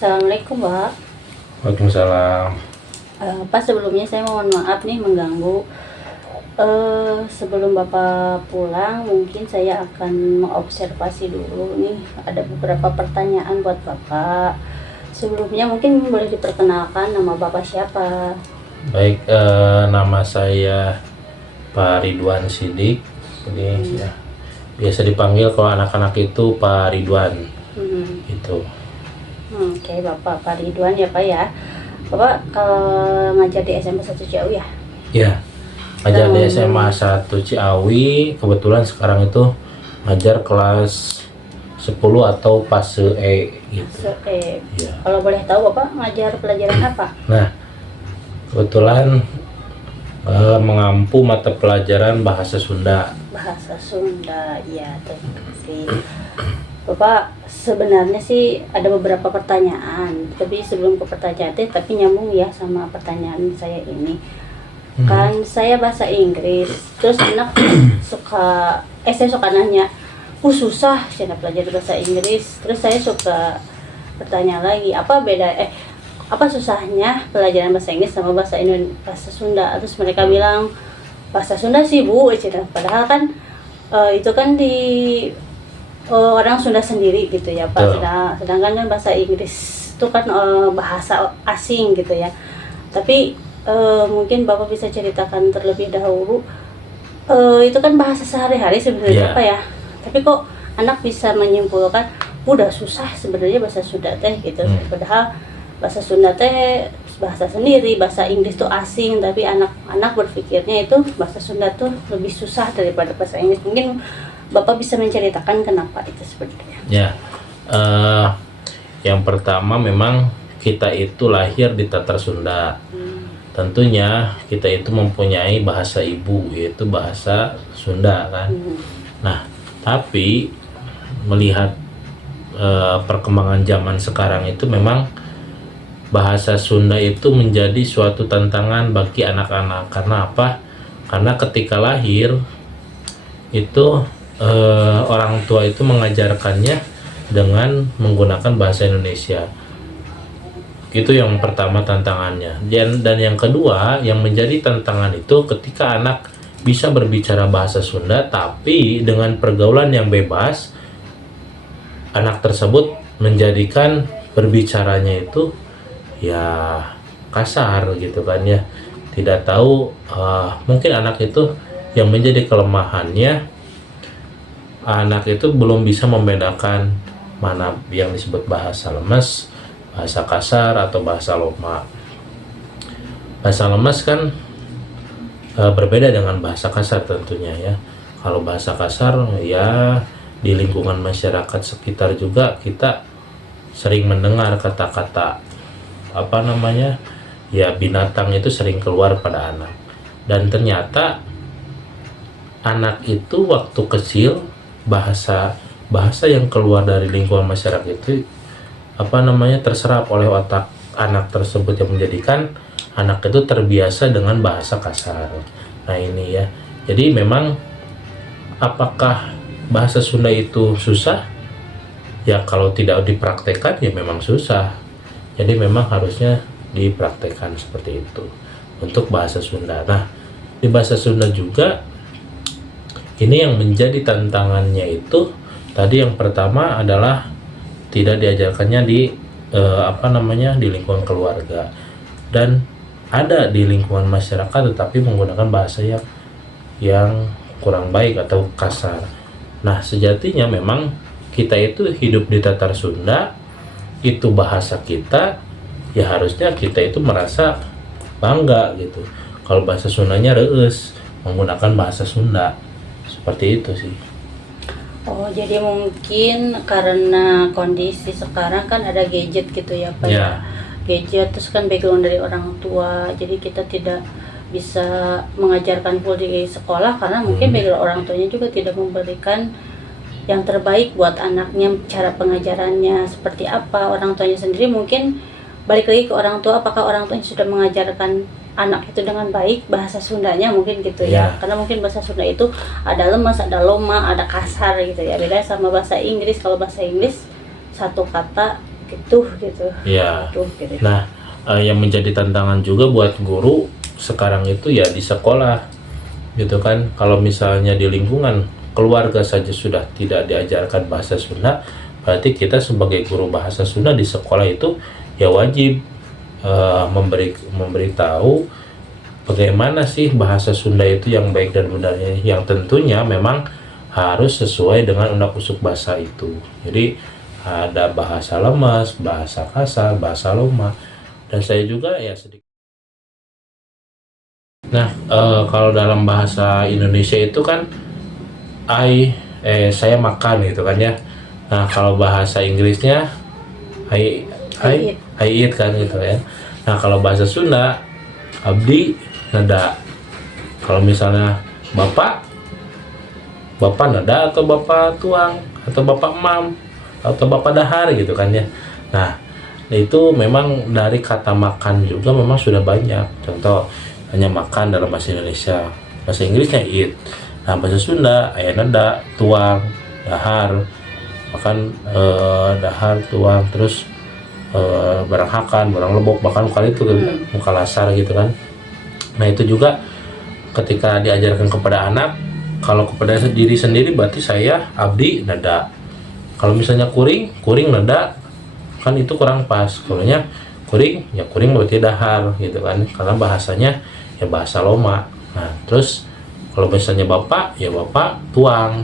Assalamualaikum, Pak. Waalaikumsalam. Pak, sebelumnya saya mohon maaf nih mengganggu. Sebelum Bapak pulang, mungkin saya akan mengobservasi dulu nih. Ada beberapa pertanyaan buat Bapak. Sebelumnya mungkin boleh diperkenalkan nama Bapak siapa? Baik, nama saya Pak Ridwan Sidik. Jadi ya, biasa dipanggil kalau anak-anak itu Pak Ridwan. Gitu. Oke, Bapak Pak Ridwan ya, Pak ya. Bapak ngajar di SMP 1 Ciawi ya? Ya, ngajar di SMA 1 Ciawi. Kebetulan sekarang itu ngajar kelas 10 atau fase E gitu. Ya. Kalau boleh tahu Bapak ngajar pelajaran apa? Nah, kebetulan mengampu mata pelajaran bahasa Sunda. Bahasa Sunda, ya, tentu. Bapak, sebenarnya sih ada beberapa pertanyaan, tapi sebelum ke pertanyaan tapi nyambung ya sama pertanyaan saya ini. Kan saya bahasa Inggris, terus anak saya suka nanya, susah saya belajar bahasa Inggris. Terus saya suka bertanya lagi, apa susahnya pelajaran bahasa Inggris sama bahasa Sunda? Terus mereka bilang bahasa Sunda sih Bu, padahal kan itu kan di orang Sunda sendiri gitu ya Pak. Sedangkan kan bahasa Inggris itu kan bahasa asing gitu ya. Tapi mungkin Bapak bisa ceritakan terlebih dahulu, itu kan bahasa sehari-hari sebenarnya Pak ya. Tapi kok anak bisa menyimpulkan udah susah sebenarnya bahasa Sunda teh gitu. Padahal bahasa Sunda teh bahasa sendiri, bahasa Inggris tuh asing, tapi anak-anak berpikirnya itu bahasa Sunda tuh lebih susah daripada bahasa Inggris. Mungkin Bapak bisa menceritakan kenapa itu sebenarnya? Ya, yang pertama memang kita itu lahir di Tatar Sunda. Tentunya kita itu mempunyai bahasa ibu, yaitu bahasa Sunda kan. Nah, tapi melihat perkembangan zaman sekarang itu memang bahasa Sunda itu menjadi suatu tantangan bagi anak-anak. Karena apa? Karena ketika lahir itu orang tua itu mengajarkannya dengan menggunakan bahasa Indonesia. Itu yang pertama tantangannya. Dan yang kedua yang menjadi tantangan itu ketika anak bisa berbicara bahasa Sunda tapi dengan pergaulan yang bebas, anak tersebut menjadikan berbicaranya itu ya kasar gitu kan ya. Tidak tahu, mungkin anak itu yang menjadi kelemahannya, anak itu belum bisa membedakan mana yang disebut bahasa lemes, bahasa kasar, atau bahasa loma. Bahasa lemes kan berbeda dengan bahasa kasar tentunya ya. Kalau bahasa kasar ya di lingkungan masyarakat sekitar juga kita sering mendengar kata-kata ya binatang itu sering keluar pada anak. Dan ternyata anak itu waktu kecil bahasa yang keluar dari lingkungan masyarakat itu terserap oleh otak anak tersebut yang menjadikan anak itu terbiasa dengan bahasa kasar. Nah ini ya, jadi memang apakah bahasa Sunda itu susah? Ya kalau tidak dipraktekkan ya memang susah. Jadi memang harusnya dipraktekkan seperti itu untuk bahasa Sunda. Nah di bahasa Sunda juga ini yang menjadi tantangannya itu tadi yang pertama adalah tidak diajarkannya di di lingkungan keluarga, dan ada di lingkungan masyarakat tetapi menggunakan bahasa yang kurang baik atau kasar. Nah sejatinya memang kita itu hidup di Tatar Sunda, itu bahasa kita, ya harusnya kita itu merasa bangga gitu kalau bahasa Sundanya reus, menggunakan bahasa Sunda. Seperti itu sih. Oh, jadi mungkin karena kondisi sekarang kan ada gadget gitu ya Pak ya. Gadget, terus kan background dari orang tua, jadi kita tidak bisa mengajarkan full di sekolah karena mungkin background orang tuanya juga tidak memberikan yang terbaik buat anaknya. Cara pengajarannya seperti apa, orang tuanya sendiri mungkin balik lagi ke orang tua, apakah orang tuanya sudah mengajarkan anak itu dengan baik bahasa Sundanya mungkin gitu ya. Karena mungkin bahasa Sunda itu ada lemas, ada loma, ada kasar gitu ya. Beda sama bahasa Inggris. Kalau bahasa Inggris satu kata gitu. Ya. Gitu. Nah, yang menjadi tantangan juga buat guru sekarang itu ya di sekolah gitu kan. Kalau misalnya di lingkungan keluarga saja sudah tidak diajarkan bahasa Sunda, berarti kita sebagai guru bahasa Sunda di sekolah itu ya wajib memberitahu bagaimana sih bahasa Sunda itu yang baik dan benarnya, yang tentunya memang harus sesuai dengan undang usuk bahasa itu. Jadi ada bahasa lemas, bahasa kasar, bahasa loma, dan saya juga ya sedikit. Nah, kalau dalam bahasa Indonesia itu kan saya makan gitu kan ya. Nah, kalau bahasa Inggrisnya I eat kan gitu ya. Nah, kalau bahasa Sunda abdi nada. Kalau misalnya bapak nada atau bapak tuang atau bapak mam atau bapak dahar gitu kan ya. Nah, itu memang dari kata makan juga memang sudah banyak. Contoh hanya makan dalam bahasa Indonesia, bahasa Inggrisnya eat. Nah, bahasa Sunda aya nada, tuang, dahar, makan, dahar, tuang, terus barang hakan, barang lebok, bahkan kali itu muka lasar gitu kan. Nah, itu juga ketika diajarkan kepada anak, kalau kepada diri sendiri berarti saya abdi nada. Kalau misalnya kuring nada kan itu kurang pas. Kalau kuring ya kuring berarti dahar gitu kan, karena bahasanya ya bahasa loma. Nah, terus kalau misalnya bapak ya bapak tuang.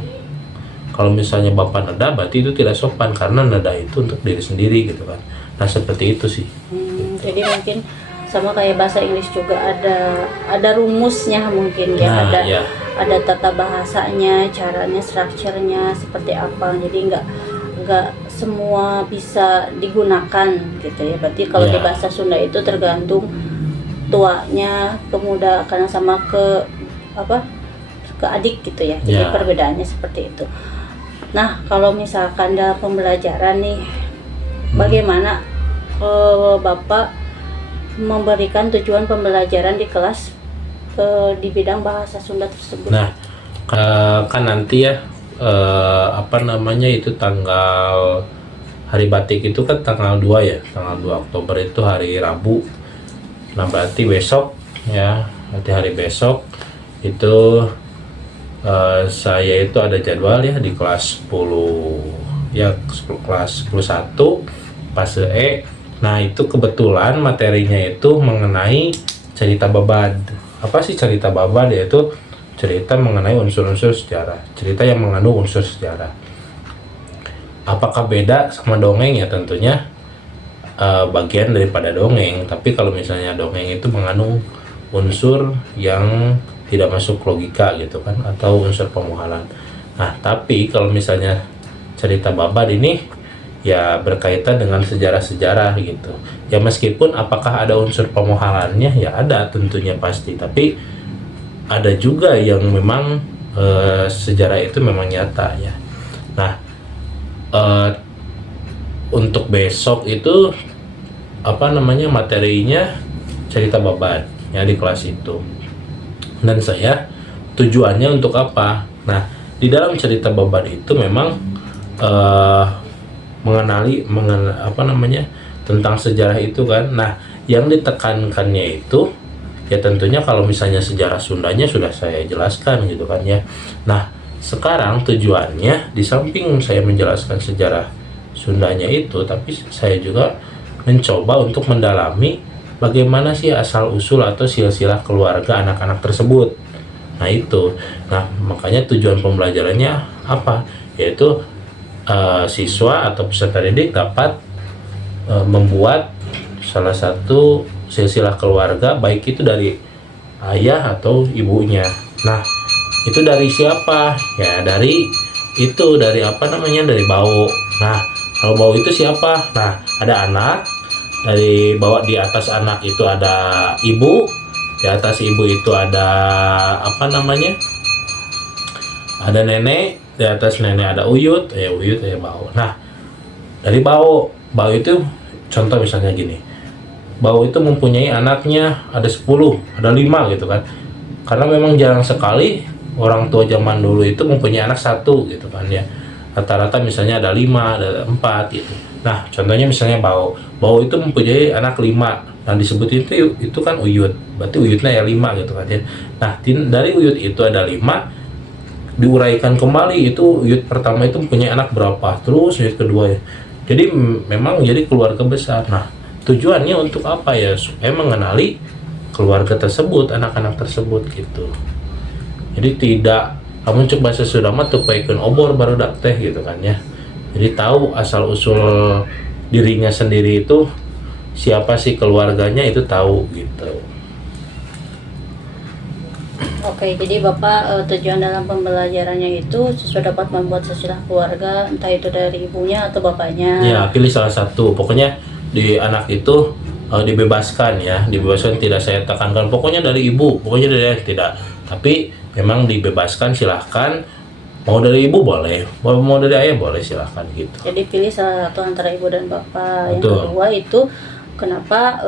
Kalau misalnya bapak nada berarti itu tidak sopan karena nada itu untuk diri sendiri gitu kan. Nah, seperti itu sih. Jadi mungkin sama kayak bahasa Inggris juga ada rumusnya mungkin ya, Nah, ada tata bahasanya, caranya, strukturnya seperti apa. Jadi nggak semua bisa digunakan gitu ya. Berarti kalau di bahasa Sunda itu tergantung tuanya ke muda, karena sama ke adik gitu ya. Jadi perbedaannya seperti itu. Nah, kalau misalkan dalam pembelajaran nih, bagaimana Bapak memberikan tujuan pembelajaran di kelas di bidang bahasa Sunda tersebut? Nah, kan nanti ya itu tanggal hari batik itu kan tanggal 2 ya, tanggal 2 Oktober itu hari Rabu. Nah, berarti besok ya, nanti hari besok itu saya itu ada jadwal ya di kelas 10 ya, kelas 11 fase E. Nah, itu kebetulan materinya itu mengenai cerita babad. Apa sih cerita babad? Yaitu cerita mengenai unsur-unsur sejarah, cerita yang mengandung unsur sejarah. Apakah beda sama dongeng? Ya tentunya bagian daripada dongeng, tapi kalau misalnya dongeng itu mengandung unsur yang tidak masuk logika gitu kan, atau unsur pemuhalan. Nah, tapi kalau misalnya cerita babad ini ya berkaitan dengan sejarah-sejarah gitu. Ya meskipun apakah ada unsur pemuhalannya? Ya ada tentunya pasti, tapi ada juga yang memang sejarah itu memang nyata ya. Nah, untuk besok itu materinya cerita babad ya di kelas itu. Dan saya tujuannya untuk apa? Nah, di dalam cerita babad itu memang tentang sejarah itu kan. Nah, yang ditekankannya itu ya tentunya kalau misalnya sejarah Sundanya sudah saya jelaskan gitu kan ya. Nah, sekarang tujuannya di samping saya menjelaskan sejarah Sundanya itu, tapi saya juga mencoba untuk mendalami bagaimana sih asal usul atau silsilah keluarga anak-anak tersebut. Nah, itu. Nah, makanya tujuan pembelajarannya apa? Yaitu siswa atau peserta didik dapat membuat salah satu silsilah keluarga, baik itu dari ayah atau ibunya. Nah, itu dari siapa? Ya dari bau. Nah, kalau bau itu siapa? Nah, ada anak, dari bawah di atas anak itu ada ibu, di atas ibu itu ada ada nenek, di atas nenek ada uyut ya bau. Nah, dari bau itu contoh misalnya gini, bau itu mempunyai anaknya ada 10, ada 5 gitu kan, karena memang jarang sekali orang tua zaman dulu itu mempunyai anak satu gitu kan ya. rata-rata misalnya ada 5, ada 4 gitu. Nah, contohnya misalnya Bau itu mempunyai anak 5. Nah, disebut itu kan uyut, berarti uyutnya ya 5 gitu kan ya. Nah, dari uyut itu ada 5, diuraikan kembali itu uyut pertama itu mempunyai anak berapa, terus uyut kedua ya. Jadi memang jadi keluarga besar. Nah, tujuannya untuk apa ya? Supaya mengenali keluarga tersebut, anak-anak tersebut gitu. Jadi tidak kamu coba sesudah mah tupaikeun obor baru dak teh gitu kan ya. Jadi tahu asal usul dirinya sendiri itu siapa sih keluarganya itu tahu gitu. Oke, jadi Bapak tujuan dalam pembelajarannya itu siswa dapat membuat silsilah keluarga, entah itu dari ibunya atau bapaknya. Ya, pilih salah satu. Pokoknya di anak itu dibebaskan ya, dibebaskan, tidak saya tekankan pokoknya dari ibu, pokoknya dari ayah, tidak. Tapi memang dibebaskan, silahkan. Mau dari ibu boleh, mau dari ayah boleh, silahkan gitu. Jadi pilih salah satu antara ibu dan bapak. Yang Betul. kedua itu kenapa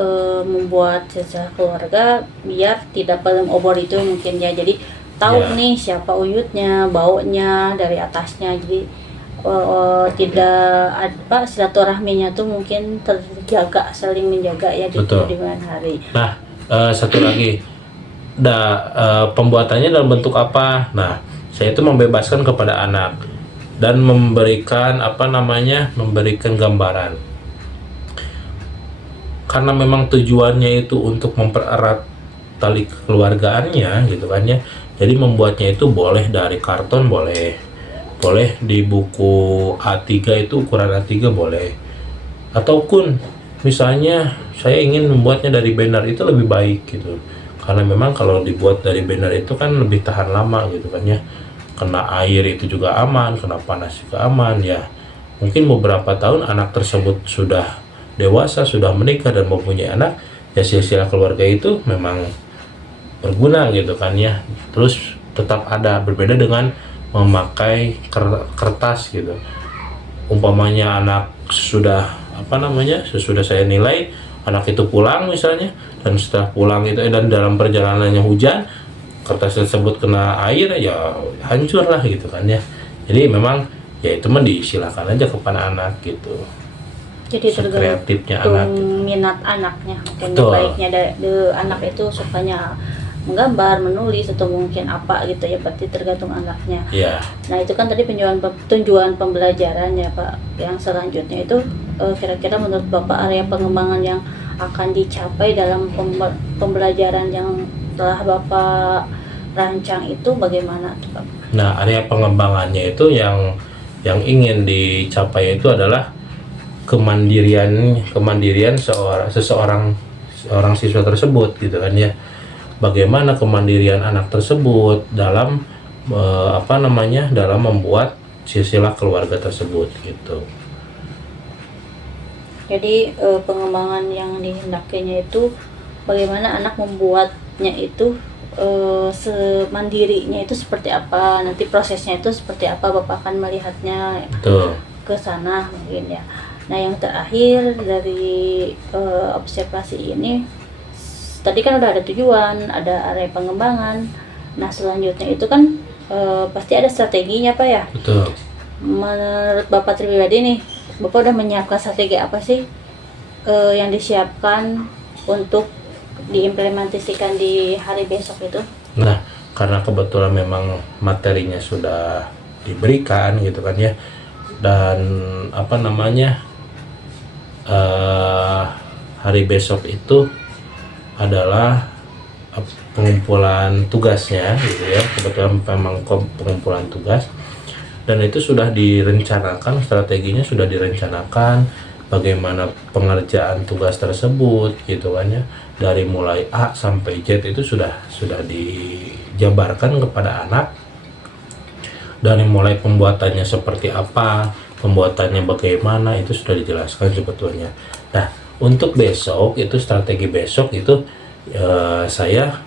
membuat silsilah keluarga biar tidak dalam obor itu mungkin ya. Jadi tahu Ya. nih siapa uyutnya, baunya dari atasnya. Jadi tidak apa silaturahminya tuh mungkin terjaga, saling menjaga ya di Betul. kemudian hari. Nah, satu lagi, pembuatannya dalam bentuk apa? Nah, saya itu membebaskan kepada anak dan memberikan memberikan gambaran. Karena memang tujuannya itu untuk mempererat tali kekeluargaannya gitu kan ya. Jadi membuatnya itu boleh dari karton, boleh di buku A3 itu ukuran A3 boleh, ataupun misalnya saya ingin membuatnya dari banner itu lebih baik gitu, karena memang kalau dibuat dari banner itu kan lebih tahan lama gitu kan ya, kena air itu juga aman, kena panas juga aman ya. Mungkin beberapa tahun anak tersebut sudah dewasa, sudah menikah dan mempunyai anak, ya silsilah keluarga itu memang berguna gitu kan ya. Terus tetap ada, berbeda dengan memakai kertas gitu. Umpamanya anak sudah sesudah saya nilai anak itu pulang misalnya, dan setelah pulang itu dan dalam perjalanannya hujan, kertas tersebut kena air ya hancur lah gitu kan ya. Jadi memang ya itu mah disilakan aja kepada anak gitu. Jadi Sekreatifnya anak. tergantung minat anaknya. Mungkin Betul. baiknya dari anak itu sukanya menggambar, menulis, atau mungkin apa gitu ya, berarti tergantung anaknya. Ya, Nah itu kan tadi tujuan pembelajarannya Pak. Yang selanjutnya itu kira-kira menurut Bapak area pengembangan yang akan dicapai dalam pembelajaran yang telah Bapak rancang itu bagaimana tuh Pak? nah area pengembangannya itu yang ingin dicapai itu adalah kemandirian seorang siswa tersebut gitu kan ya. Bagaimana kemandirian anak tersebut dalam dalam membuat silsilah keluarga tersebut gitu. Jadi pengembangan yang dihendakinya itu bagaimana anak membuatnya itu semandirinya itu seperti apa, nanti prosesnya itu seperti apa, Bapak akan melihatnya Betul. ke sana mungkin ya. Nah yang terakhir dari observasi ini, tadi kan udah ada tujuan, ada area pengembangan. Nah selanjutnya itu kan pasti ada strateginya Pak ya. Betul. Menurut Bapak pribadi nih, Bapak udah menyiapkan strategi apa sih yang disiapkan untuk diimplementasikan di hari besok itu? Nah, karena kebetulan memang materinya sudah diberikan gitu kan ya, dan hari besok itu adalah pengumpulan tugasnya gitu ya, kebetulan memang pengumpulan tugas, dan itu sudah direncanakan, strateginya sudah direncanakan bagaimana pengerjaan tugas tersebut gitu kan ya, dari mulai A sampai Z itu sudah dijabarkan kepada anak, dari mulai pembuatannya seperti apa, pembuatannya bagaimana, itu sudah dijelaskan sebetulnya. Nah untuk besok itu, strategi besok itu saya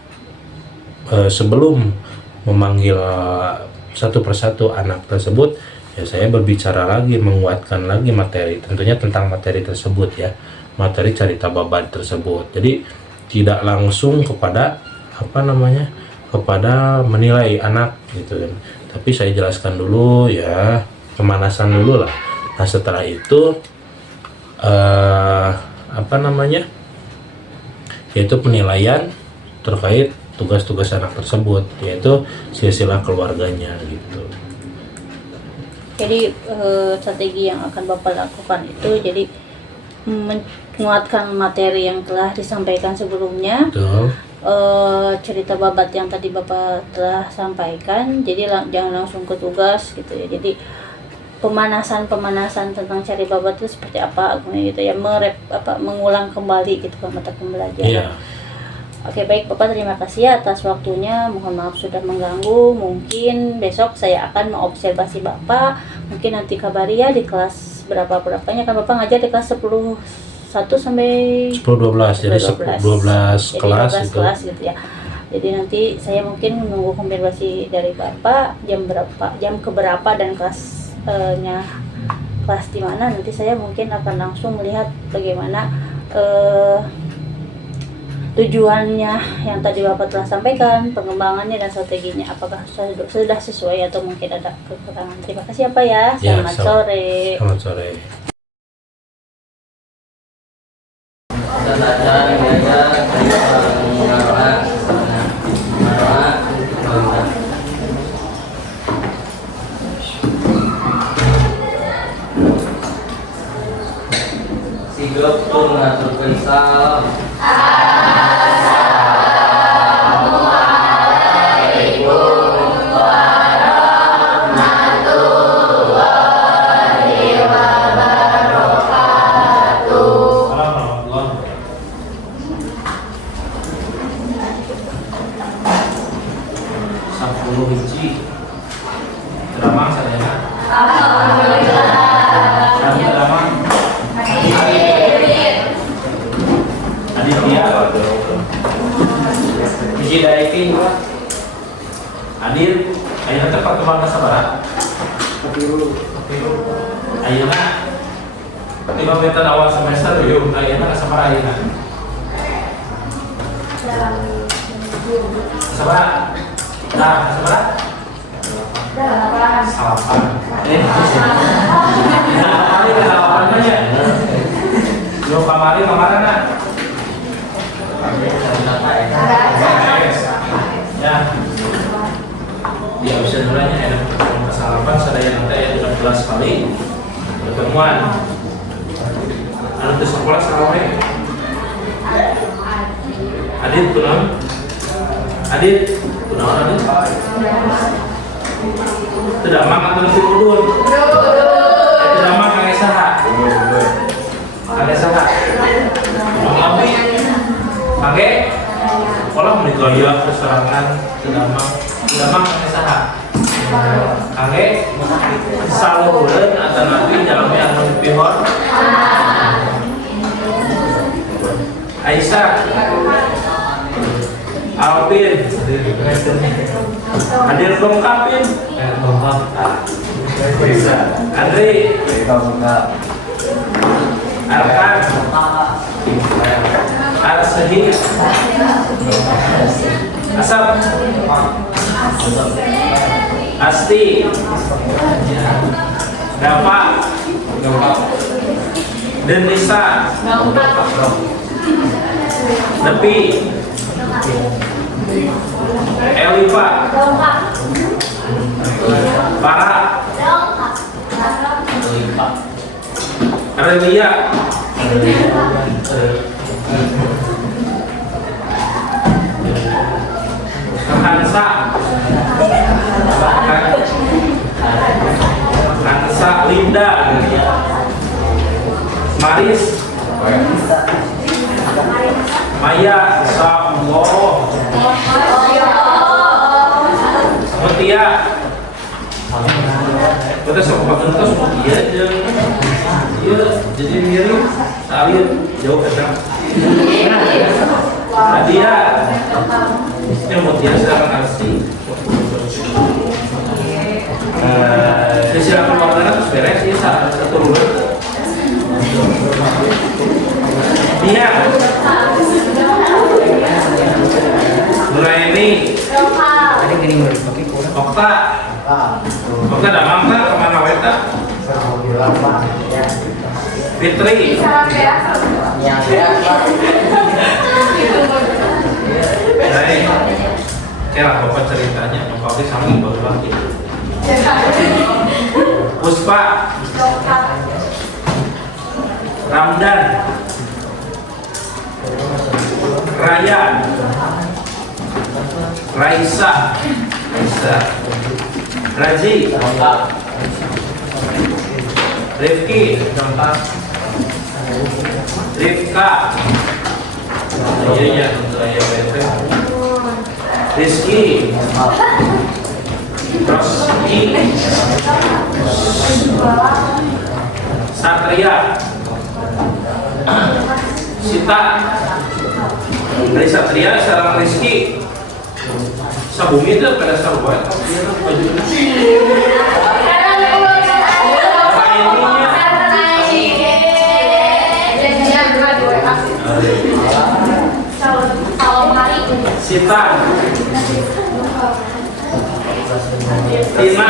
sebelum memanggil satu persatu anak tersebut, ya saya berbicara lagi, menguatkan lagi materi, tentunya tentang materi tersebut ya, materi cerita babat tersebut. Jadi tidak langsung kepada kepada menilai anak gitu kan, tapi saya jelaskan dulu ya pemanasan dulu lah. Nah setelah itu apa namanya, yaitu penilaian terkait tugas-tugas anak tersebut, yaitu silsilah keluarganya gitu. Jadi strategi yang akan Bapak lakukan itu jadi menguatkan materi yang telah disampaikan sebelumnya. Betul. Cerita babat yang tadi Bapak telah sampaikan, jadi jangan langsung ke tugas gitu ya. Jadi pemanasan tentang cari babat itu seperti apa gitu ya, mengulang kembali gitu kan mata pembelajaran. Iya. Oke, baik Bapak, terima kasih ya atas waktunya. Mohon maaf sudah mengganggu. Mungkin besok saya akan mengobservasi Bapak. Mungkin nanti kabari ya di kelas berapanya kan Bapak ngajar di kelas 1 sampai 10-12, jadi 12 kelas gitu. kelas gitu ya. Jadi nanti saya mungkin menunggu konfirmasi dari Bapak jam keberapa dan kelasnya kelas di mana. Nanti saya mungkin akan langsung melihat bagaimana tujuannya yang tadi Bapak telah sampaikan, pengembangannya dan strateginya apakah sudah sesuai atau mungkin ada kekurangan. Terima kasih ya Pak ya. Selamat sore. Selamat sore. Sigap tuh ngaturkeun salam. Hadir, ayeuna teh perkembangan sabaraha? Ayeuna 5 meter awal semester yuk, ayeuna sabaraha ayeuna? Sabaraha? Nah, sabaraha? 8. Kamari aja. Yo kamari kamarana. Ya. Di absen mulanya ada kesalahan sadaya nanti ya 16 kali pertemuan. Anu teu sekolah sawe. Adit kunaon? Adit kunaon Adit? Tidak mang atau nasi udun? Tidak mang kang saha? Kang saha? Ngopi? Mage? Kalau menikah keserangan tidak mang kang saha? Kage salureun atau nanti jalmi anu pihon? Aisyah, Alvin, hadir lengkapin, Andri, Arkan, Al-Sahih, Asap, Asti, Dapa, Denisa, Nepi, Eliva, Para, Relia, Hansa, Linda, Maris, Maya, Insyaallah, Mutia, kita sama kita semua dia aja, iya jadi mirip, salir jauh kesana. Nadia, ini Mutia sedang kasih. Silakan keluarga terus beres ya satu rumah. Dia mulai ini Okta damang kan kemana weta Fitri. Baik. Kira bapak ceritanya, bapak sama baru lagi. Puspa. Ramdan. Raya. Raisa. Raji. Rifki. Rifka. Iya, Rizky. Roski. Satria. Sita. Dari Satria sekarang Rizky. Sabumi itu pada sarwa. Sita. Tina.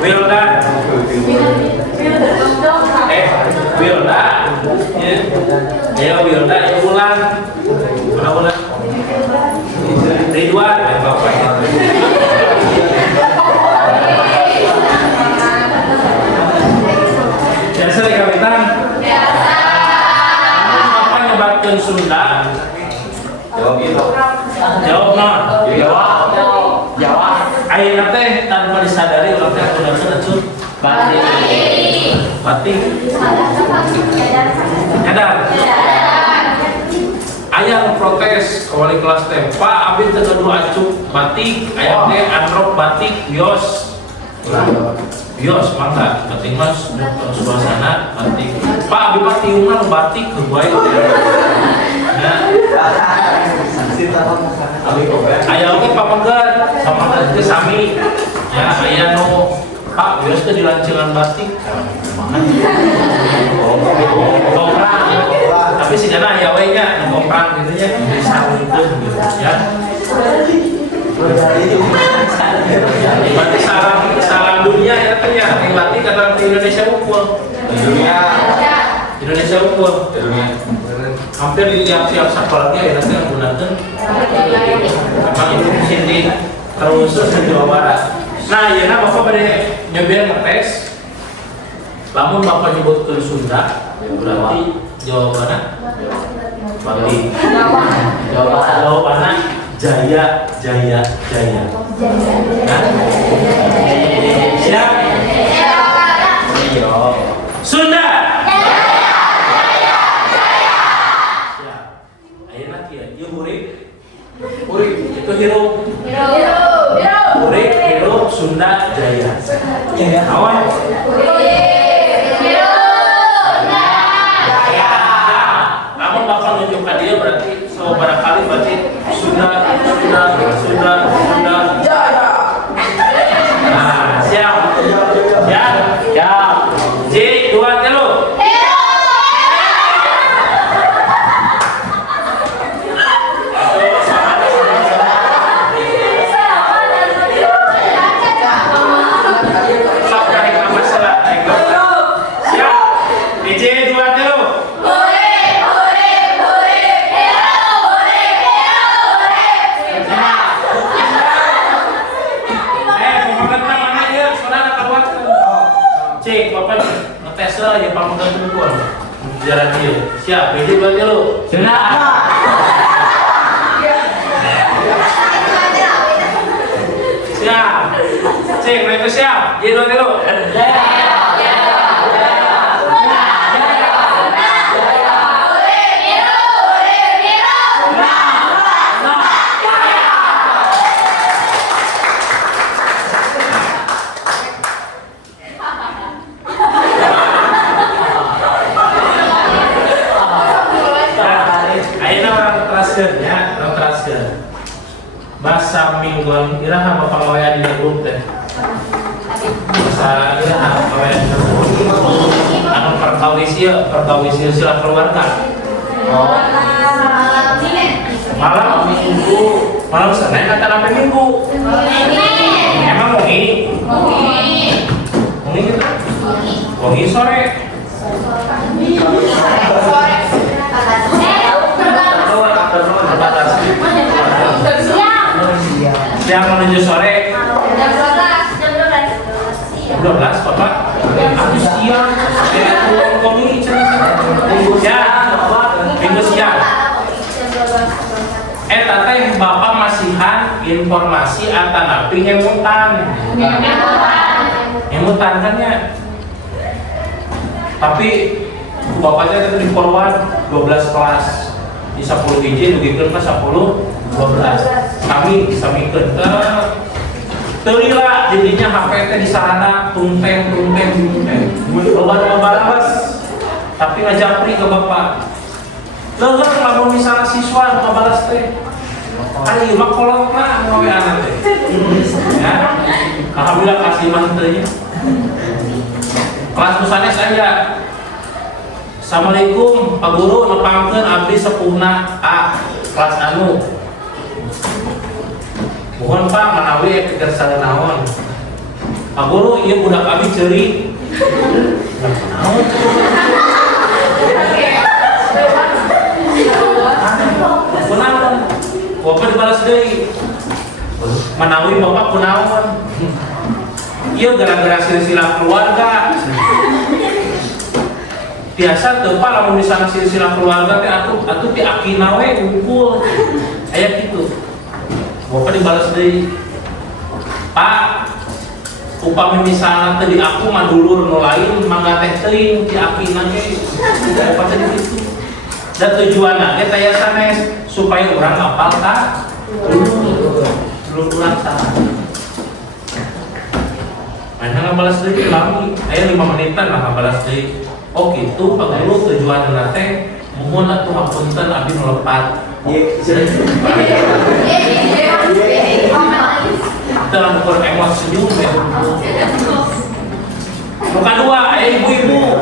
Wilda. Wilda. Ya Wilda, ya Ulan. Mana Ulan? Ridwan, bapaknya. Biasa nih kapitan? Biasa. Apa nyebatkan Sunda? Jawab itu. Jawab nah. Jawab. Ayeuna teh tanpa disadari urang teh kunaon atuh? Batik. Nyadar. Ayah protes ke wali kelas teh, Pak abdi teu kudu acuh batik, aya teh androk batik bios. Bios mangga, batik mas suasana batik. Pak abdi mah tiungan batik ke bae. Nah. Aya oge pamegat, pamegat teh sami. Ya aya nu Pak bios teh dilanceungan batik. Tapi si Dana ya wenya ngomprang gitu ya, bisa gitu ya. Berarti salam dunia ya tanya, berarti kata Indonesia ukul. Indonesia ukul. Hampir di tiap sekolahnya ya nanti menggunakan. Memang itu sini terusus di Jawa Barat. Nah, ya nah bapak pada nyobain ngetes. Lamun bapak nyebut ke Sunda, berarti jawabannya Bali. Jawabannya Jaya. Nah? Siap? Iya. Sunda. Siap. Ayeuna kieu, ieu hurik. Itu hirup. Hurik, hirup, Sunda, Jaya. Awan. Dia berarti barangkali berarti sudah. Nah, siap. J 2 3. Cek, bapak ngetes lah ya pamegang tungguan. Jalan dia. Siap, ini buat lu. Siap. Cek, mereka siap. Jadi buat lu. Bahasa mingguan iraha pangawaya di grup teh. Bahasa iraha pangawaya di grup. Anu perkawisi sila keluarga. Malam minggu Malam Senin atau apa minggu? Emang Mongi? Mongi gitu? Mongi sore. Siang menuju sore. 12 Bapak. Aku siang. Mongi ya. Minggu siang. Tateh Bapak masihan informasi atanapi hemutan. Hemutan kan ya. Tapi bapaknya itu di forward 12 kelas di 10 hiji dugikeun ka 10 12. Kami disamikeun teulila jadinya HP teh di sarana tungteng. Loba balas. Tapi ngajapri ke Bapak. Leueur lamun misalnya siswa nu balas teh. Ari mah kolotna ngawe anak teh. Ya. Alhamdulillah kasih mah teh nya. Kelas nusanes aja. Assalamualaikum Pak Guru nepangkeun abdi sepuhna A kelas anu. Mohon Pak manawi keur sarenaon. Pak Guru ieu budak abdi ceuri. Naon? Kunaon? Bapak dibalas deui. Manawi Bapak kunaon? Ieu gara-gara silsilah keluarga. Biasa teu Pak lamun misalna silsilah keluarga teh atuh ti akina we ngumpul. Aya kitu. Bapak dibalas deui. Pak, upami misalna teh di aku mah dulur nu lain mangga teh teuing ti akina ge. Apa tadi kitu? Dan tujuanna ge taya sanes supaya urang hafal ka dulur urang saha. Mana ngabalas deui lami, aya 5 menitan lah ngabalas deui. Oh gitu, Pak Guru tujuanna teh muhun atuh hapunten abdi nu lepat. Dalam ukur emosi senyum ya. Bukan dua, aya ibu-ibu.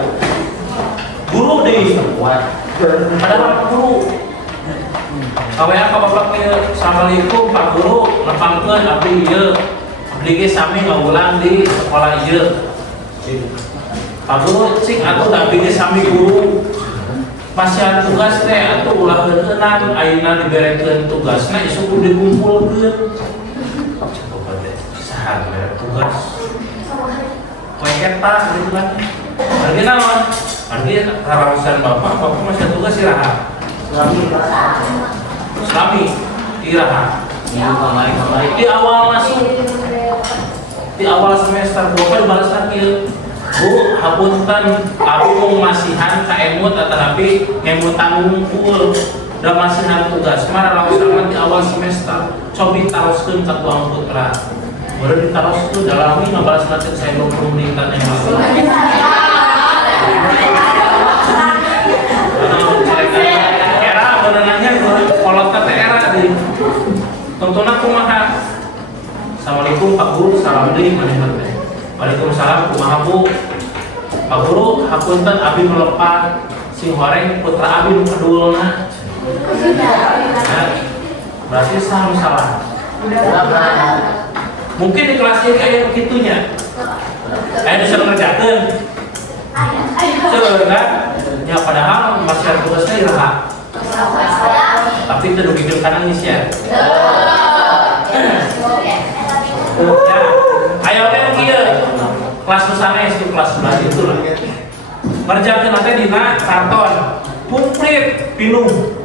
Guru deui. Padahal guru. Kawean ka Bapak ge Assalamualaikum Pak Guru, nepangkeun abdi ieu. Abdi ge sami ngawulang di sekolah ieu. Pak Guru cing atuh abdi ge sami guru. Pasian tugas teh atuh ulah heuneunan ayeuna diberekeun tugasna isuk kudu dikumpulkeun. Coba teh saha berek tugas. Poe eta gitu kan. Arti naon? Arti karawusan Bapak masih tugas iraha. Selami iraha. Di awal masuk di awal semester Bapak dibalaskan kieu. Bu, hapunten abdi mung masihan ka emut tetapi ngemutan ngumpul da masihan tugas mah langsung di awal semester cobi taroskeun ka Tuang Putra. Baru ditaroskeun dalami ngabalas nanti saya 20 menitan yang lalu. Era berenangnya kolot teh era di tontonan kumaha. Assalamualaikum Pak Guru, salam deui manehna teh. Waalaikumsalam kumaha Bu. Pak Guru hapunten abdi melepat sing horeng putra abdi nu kedulna. Berarti salah. Mungkin di kelas ini kayak begitunya. Kayak bisa mengerjakan. Kan? Ya padahal masih ada tugasnya iraha. Tapi itu dipikir kanan ya. Ya, ayo teh kieu. Kelas nusanes itu kelas 11 itu lah. Ngerjakeun teh dina karton. Komplit pinuh.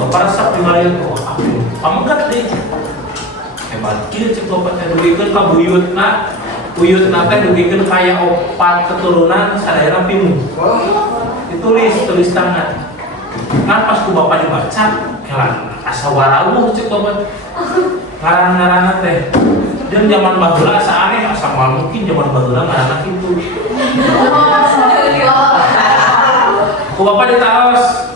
Bapak resep di balik itu. Pamengket deui. Hebat kieu cek Bapak teh dugikeun ka buyutna. Buyutna teh dugikeun kaya 4 keturunan sadayana pinuh. Ditulis tangan. Kan pas ku Bapak dibaca, kelan asa warawuh cek Bapak. Ngaran-ngaranna teh. Dan zaman baheula asa aneh, asa moal mungkin zaman baheula ngaranna kitu. Ku Bapak ditaros.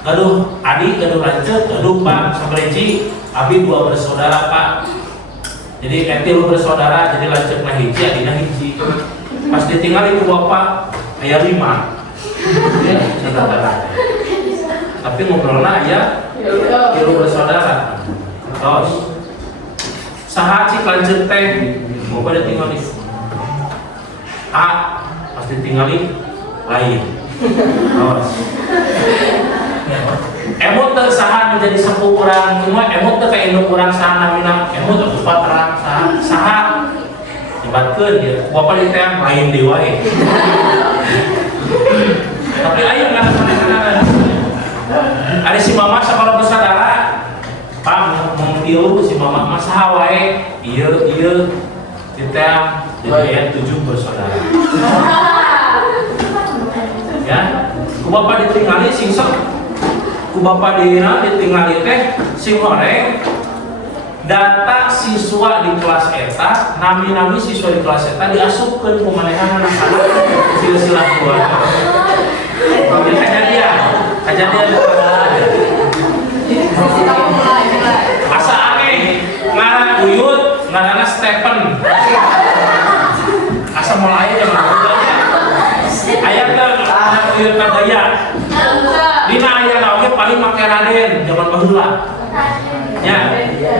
Gaduh adik, gaduh lanceuk, gaduh Pak, sabareci, abi 2 bersaudara Pak. Jadi ente 2 bersaudara, jadi lanceukna hiji, adina hiji. Pas ditinggal ibu Bapak, aya 5. Ya, tapi ngobrolna aya 5. tilu bersaudara. Tos. Saha cik lanjut teh, mau pada tinggalin. A pasti tinggalin lain. Tos. Emot teh saha menjadi sepuh orang, cuma emot teh kayak induk orang saha namina, emot teh kupat terang saha. Dibatkeun dia, bapak di teh lain dewa tapi ayo nggak ada ada si mama sama bersaudara pak mengtilu si mama masa hawaii iya kita jadi 7 bersaudara ya ku bapak ditinggali sing sok ku bapak dina ditinggali teh sing horeng data siswa di kelas eta nami siswa di kelas eta diasupkeun ku manehan anak-anak silsilah keluarga. Kejadian asa aneh ngaran Uyut ngaranna Stephen asa mulai zaman aya teh anak Uyut kadaya dina aya oge paling make Raden zaman baheula nya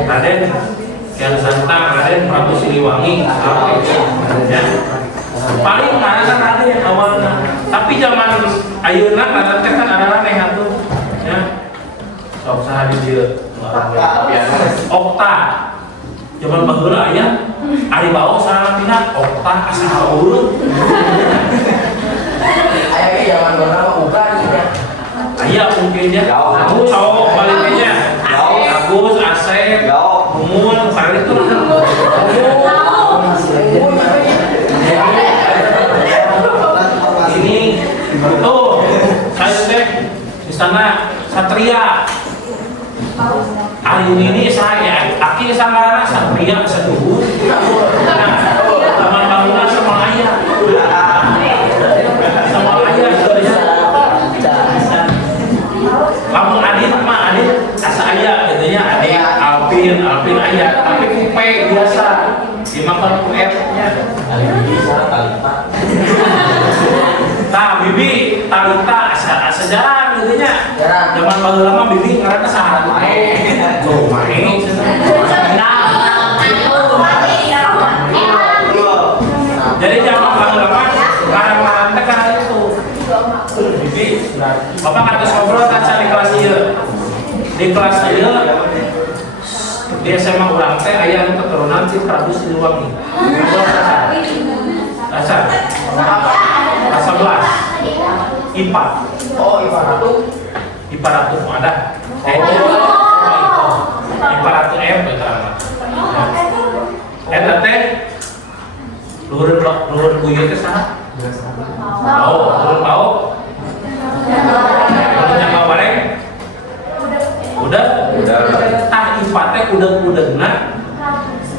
Raden Kian Santang Raden Prabu Siliwangi ya paling ngaranna Raden awalna tapi zaman ayeuna Raden teh kan ada aneh atuh ya sok saha di dieu Okta zaman baheula aya ari bawa sareng pina Okta asa urut Aya ge zaman baheula bukan ya. Aya mungkin ya cowok baliknya Agus, Asep, Mumun, Farid itu ini tuh saya teh di sana Satria hari ini saya aki sama Satria seduh sama bangunan sama ayah kamu Adit mah Adit asa ayah gitu ya Adit Alvin ayah tapi kupe biasa dimakan ku F-nya Bisa Talita. Nah, Bibi Talita asa jarang gitu nya. Zaman baheula mah Bibi ngaranna saha main. Tuh main. Jadi zaman baheula mah ngaran-ngaran teh kan itu. Bibi, Bapak kata ngobrol kan di kelas ieu. Di kelas ieu di SMA urang teh aya keturunan si Prabu Siliwangi. Dasar 11 IPA. Oh, IPA ratu. IPA ratu ada. IPA ratu M betara. Eta teh luhur buyut teh saha? Luhur bau. Nyangka bareng. Udah. Tah IPA teh udeg-udegna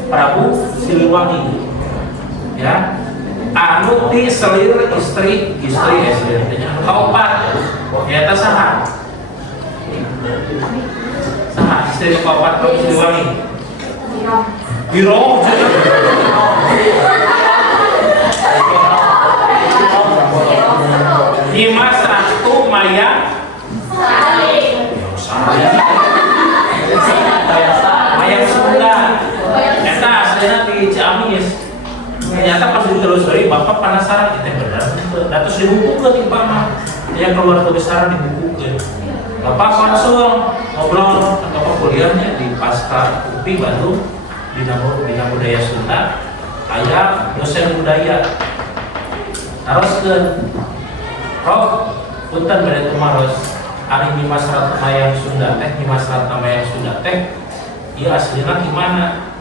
Prabu Siliwangi. Ya. Anu ti selir istri nya kaopat eta saha istri kaopat Prabu Siliwangi Biro Dimas Ratu Maya Maya Sunda eta aslinya di Ciamis. Ternyata pas ditelusuri bapak penasaran kita benar terus dibukukan IPA mah yang keluar kebesaran dibukukan bapak langsung ngobrol atau kuliahnya di Pasca UPI Bandung Bina Budaya Sunda ayah dosen budaya teruskan Prof punten bade tumaros ari Dimas Ratnamayang Sunda teh ieu aslina gimana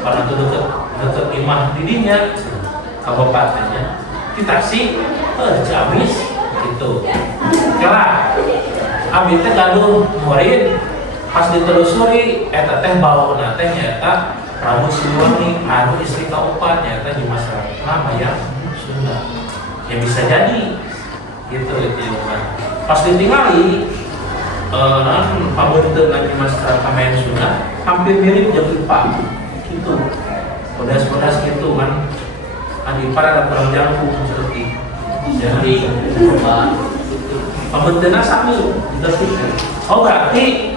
pada tuh deket imah didinya kabupatennya kita sih Ciamis gitu kira abdi teh gaduh murid pas ditelusuri eta teh bawaona teh nyata Prabu Siliwangi anu istri kaopat nyata di masyarakat Mayang Sunda ya bisa jadi gitu kan pas ditinggali pabunteun di masyarakat Mayang Sunda hampir mirip jeung IPA gitu bodas gitu kan adi para kurang jangkung seperti jadi pembentengan sami kita Oh berarti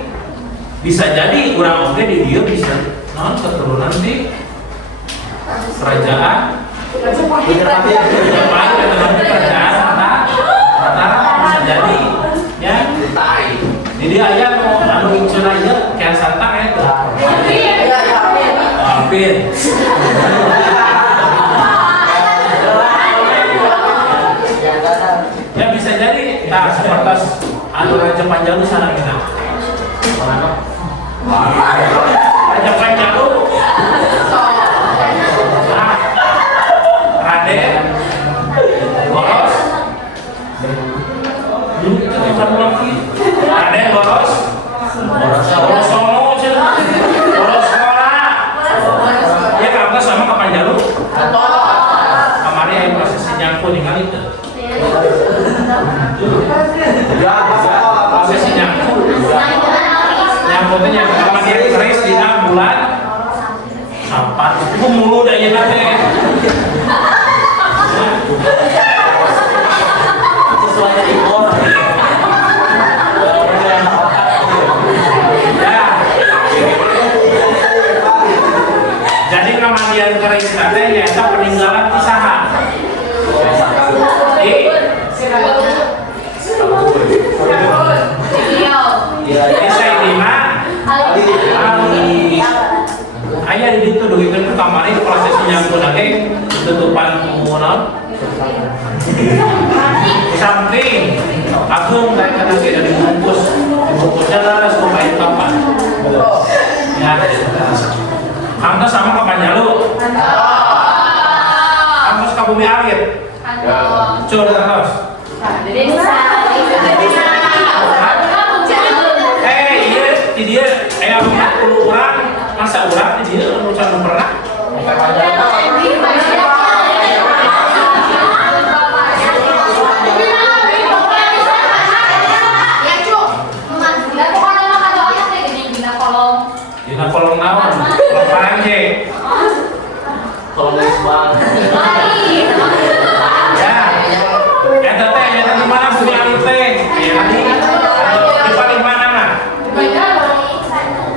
bisa jadi orang oke di dia bisa non keturunan di kerajaan Majapahit atau kerajaan Mataram bisa jadi ya. Jadi ayah mau anu incun aja kayak santang ya tuh. Hampir. Ya bisa jadi. Nah sebatas anu Raja Panjalu sana kita. Raja Panjalu. Nah, Raden Boros. Dulu kita satu lagi. Raden Boros. Boros Solo, Boros Sekolah. Ya karena sama ke Panjalu. Kemarin yang prosesi nyangkut dengan itu. Prosesi nyangkut. Nyangkutnya sama dia keris di bulan sampai itu mulu dah ya nanti. Sesuai dari orang. Jadi kemandian keris nanti ya peninggalan pisahan. Saya lima. Ayah di situ dogikan ke kamar ini prosesi nyangkut lagi tutupan komunal. Di samping agung dari lagi dari bungkusnya laras pemain kapan. Ya, Angka sama kapannya lu? Angka ke bumi air. Coba terus. Dia ayam 40 orang masa orang dia urusan pernah dina kolong naon kolong parangge kolong isbang ya eta teh ya di mana bumi alit teh ya tadi di paling mana mah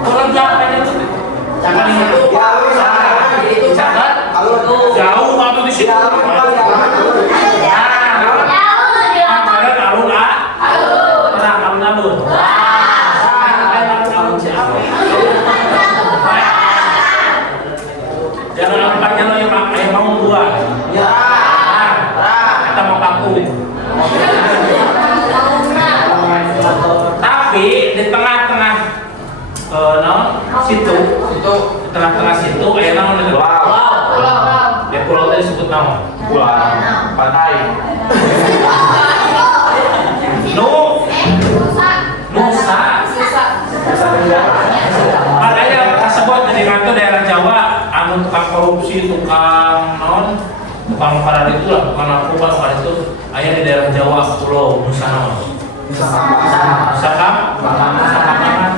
kolong jauh aja tuh jangan itu jauh waktu di situ jangan nampaknya lo yang mau buah ya kita mau paku tapi di tengah-tengah situ di tengah-tengah situ ayah naon ya pulau tadi disebut naon pulau pantai Nusa makanya tersebut jadi kantor daerah Jawa anu tukang korupsi, tukang parah itu lah, tukang narkoba, tukang itu ayah di daerah Jawa, pulau Nusa naon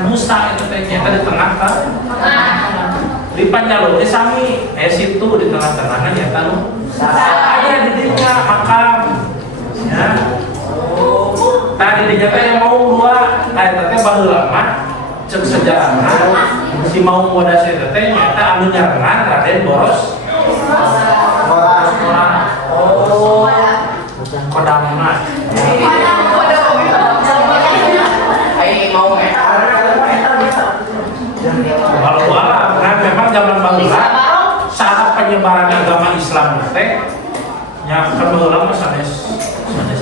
Nusa itu ternyata di tengah kan di Panjalu, di sami situ di tengah-tengahnya nyata ayah di dinya makam ya tadi di nyata yang mau dua tapi baru lama cek sejarahnya si mau moda saya teh nyata anu nyarengan Raden Boros kodamna kalau alam kan memang zaman baheula saat penyebaran agama Islam teh nya kan baheula mah sanes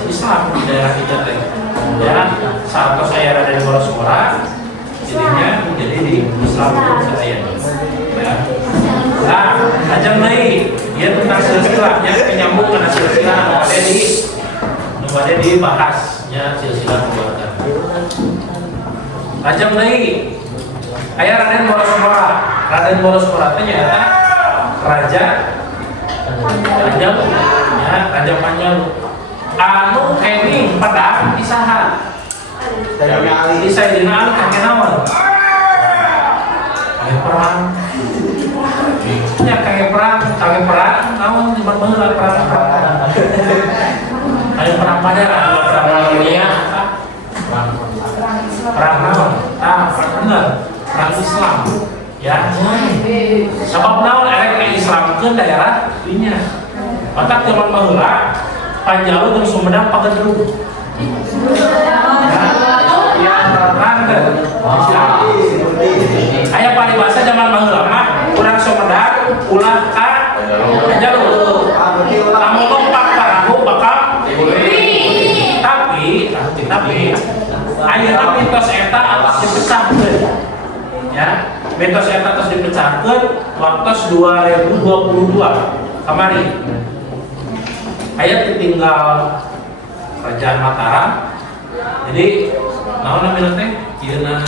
Islam di daerah kita teh ya saat saya Raden Boros jadinya menjadi di Islam saya ya. Nah, ajang naik dia tentang silsilahnya penyambung dengan silsilah ada dibahasnya silsilah perbuatan. Ajang naik ayah Raden Boros ternyata raja Panjalu ya Raja Panjalu anu ini pedang pisahan bisa dinal kakek nawan kakek perang ya kakek perang nawan di mana perang kakek perang pada perang dunia perang Islam ya. Sebab naon erek Islamkeun daerah dinya. Maka zaman baheula Panjalu jeung Sumedang pagedruk. Ya, rangkeun. Aya paribasa zaman baheula mah urang Sumedang ulah ka Panjalu. Lamun lompat parahu bakal tapi ayeuna mitos eta atas dipecahkeun. Ya, mitos eta atas dipecahkeun waktos 2022 kamari. Aya tinggal Kerajaan Mataram. Jadi naon namanya teh? Dieuna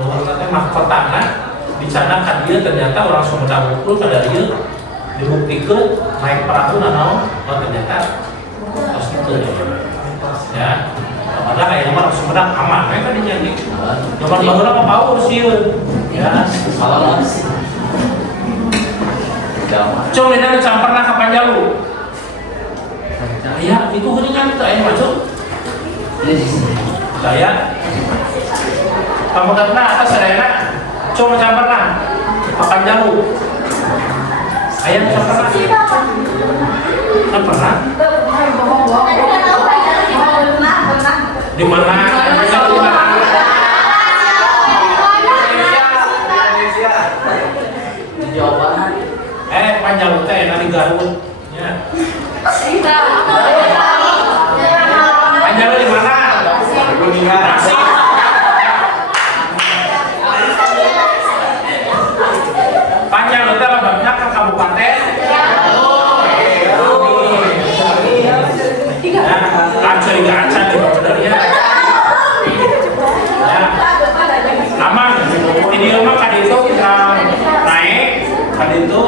luhur teh mahkotana dicanakan dia ternyata orang Sumedang unggul kada ieu dibuktikan naik perahu naon ternyata tos kitu ya. Padahal kayak orang Sumedang aman, mereka dinya gitu. Zaman baheula mah paur sieun. Ya, salah sih. Cung ini camperna ka Panjalu. Ya, itu geuningan teh aya masuk. Saya pamangkatna atas sadayana cung camperna ka Panjalu. Aya camperna. Camperna. Di mana? Jawaban. Panjalu teh di Garut. Ya. Panjalu di mana? Tasik. Panjalu teh lebetna ka kabupaten. Acan di bener ya. Aman. Ini rumah kaditu kita naik kaditu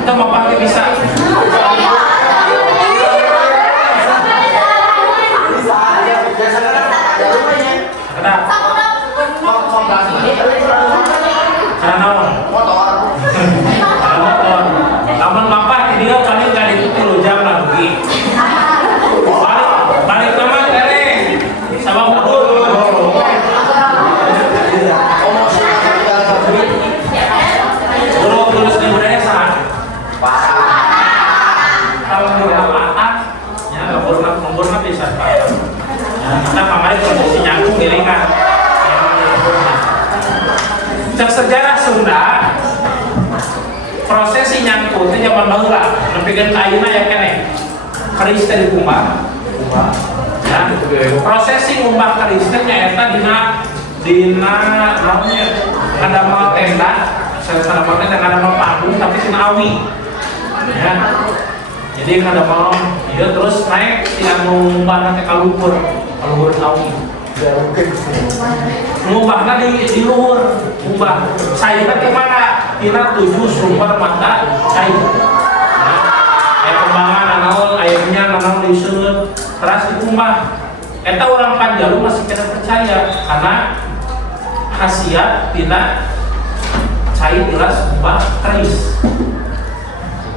kita mau pakai bisa. Kenapa? Karena motor. Aman bapak dia paling kaditu 3 jam lah pergi. Balik nama kere sabab betul. Guru di budaya sah. Kalau kita patah, ya memburna bisa. Kita kemarin kondisi nyambung gilingan. Cek sejarah Sunda, prosesi nyangkut itu zaman baheula, nepikeun ka ayeuna ya keneh. Keris teh dikumbah. Ya, prosesi ngumbah keris teh nyaeta dina namanya kadamel tenda, kadamel teh kadamel panggung tapi tina awi. Ya. Jadi kadamel ieu terus naik si anu ngumbahna teh ka luhur awi. Ngumbahna di luhur, ngumbah. Sayeuna teh mana? Tina 7 sumber mata cai. Aya kembangan anaon ayeuna nanaon diseun teras dikumbah. Eta urang Panjalu masih kena percaya karena khasiat tina cai tiras kumbah keris.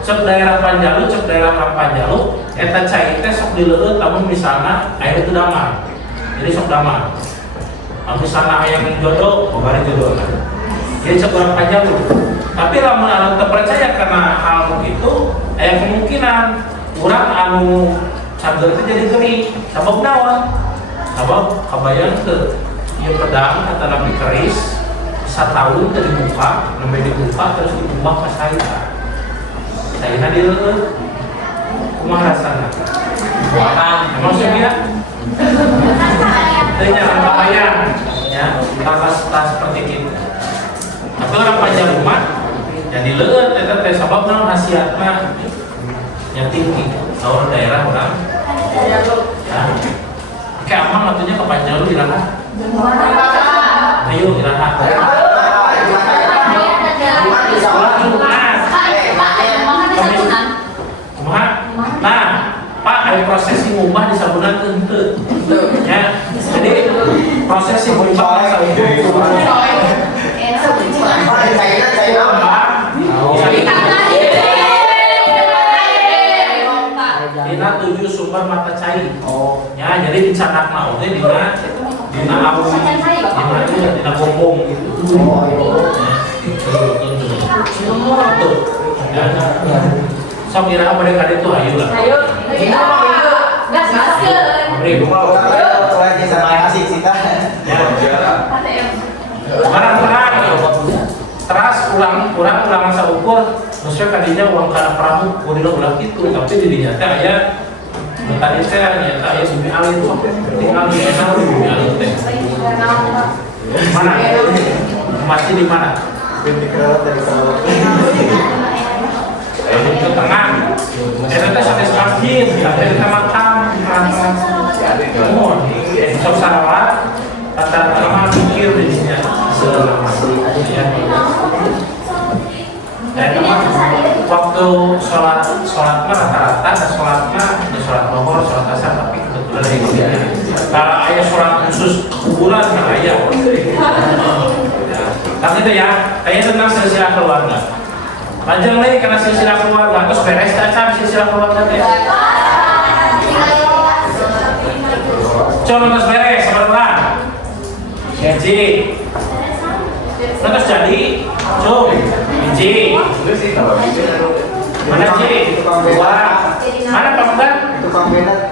Cek daerah Panjalu, cek daerah Panjalu, eta cai teh sok dileueut lamun misalna aya teu damar. Jadi sok damar. Lamun misalna aya jodoh, bogare jodoh. Jadi cek urang Panjalu. Tapi lamun anu teu percaya karena hal begitu, aya kemungkinan urang anu cager itu jadi gering. Sabab naon? Sabab kabayang teu ieu pedang kata nabi keris satahun teu dibuka, nembe dibuka terus dibuka ka saya. Sayeuna dileueut. Kumaha rasana? Buatan. Maksudnya teu nyaman kabayang ya, tas seperti itu. Tapi orang Panjalu mah jadi leueut eta teh sabab naon khasiatna yang tinggi. Saur daerah orang ya. Kayak amang atunya ke Panjalu diraha. Ayo diraha. Nah, Pak, ada prosesi ngubah di sabunan teu. Ya. Jadi prosesi ngubah dina 7 sumber mata cai. Ya, jadi dicatat oge dina Dina awu, dina bombong itu. Tuh, ya. Sok kira apa mereka itu ayo lah. Ayo, gas masker. Beri Mau lagi sama asik sih kan? Terang. Teras ulang saukur. Maksudnya kadinya uang karena perahu kudu ulang itu, tapi dirinya teh aya tadi teh nyata aya bumi alit tinggal di enak bumi alit teh. Mana? Masih di mana? Bintik rawat dari sawah. Ke tengah. Eta teh sampai masjid, sampai ke makam, mohon. Sok sarawat, rata-rata mikir di sini. Waktu sholat rata-rata sholat lohor, sholat asar, tapi kebetulan itu kalau ayah sholat khusus kuburan nggak ayah. Tapi itu ya, kayak tentang silsilah keluarga. Lanjut lagi karena silsilah keluarga, terus beres aja silsilah keluarga deh. Coba terus beres, sebentar. Gaji. Terus jadi, coba. Ji, mana Ji? Dua. Mana Pak Bukan? Itu Kang Benet.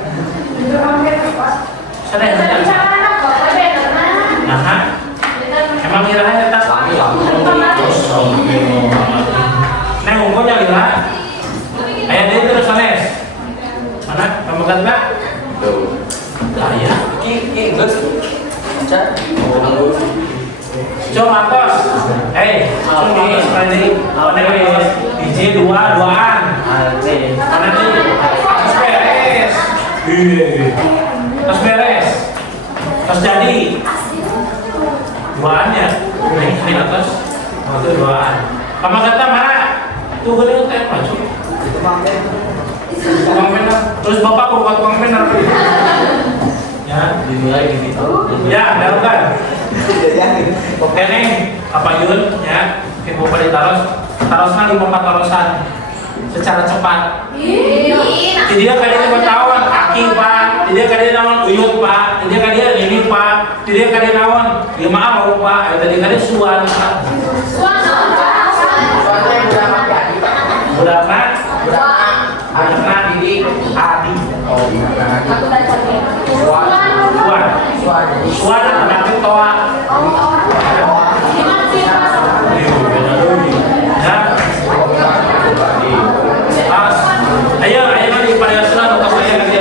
Sana ya. Nah, emang kira-kira tas lagi lah. Neng ungkonya lila. Ayah dia terus sanes. Mana pemegang enggak? Tuh. Ayah. Geus. Cak. Coba tos. Coba sekali. Mana DJ duaan. Mana nih? Terus beres. Terus beres. Terus jadi. Duaannya. Ini atas. Itu duaan. Kamu kata mana? Tuh gede teh maju. Itu Kang Benet. Tukang bener. Terus bapak buat tukang bener. Ya, Dimulai gitu. ya, darukan. Jadi Oke nih, apa Yun? Ya, kita mau pada tarosnya 5 tarosan secara cepat. Jadi dia kalian bertawan kaki pak, jadi dia kalian nawan uyut pak, jadi dia kalian ini pak, jadi dia kalian nawan ya maaf pak, tadi kalian suan pak. Budak nak, anak didik adi. Suan anak toa. Ayo di pada surat atau saya nanti.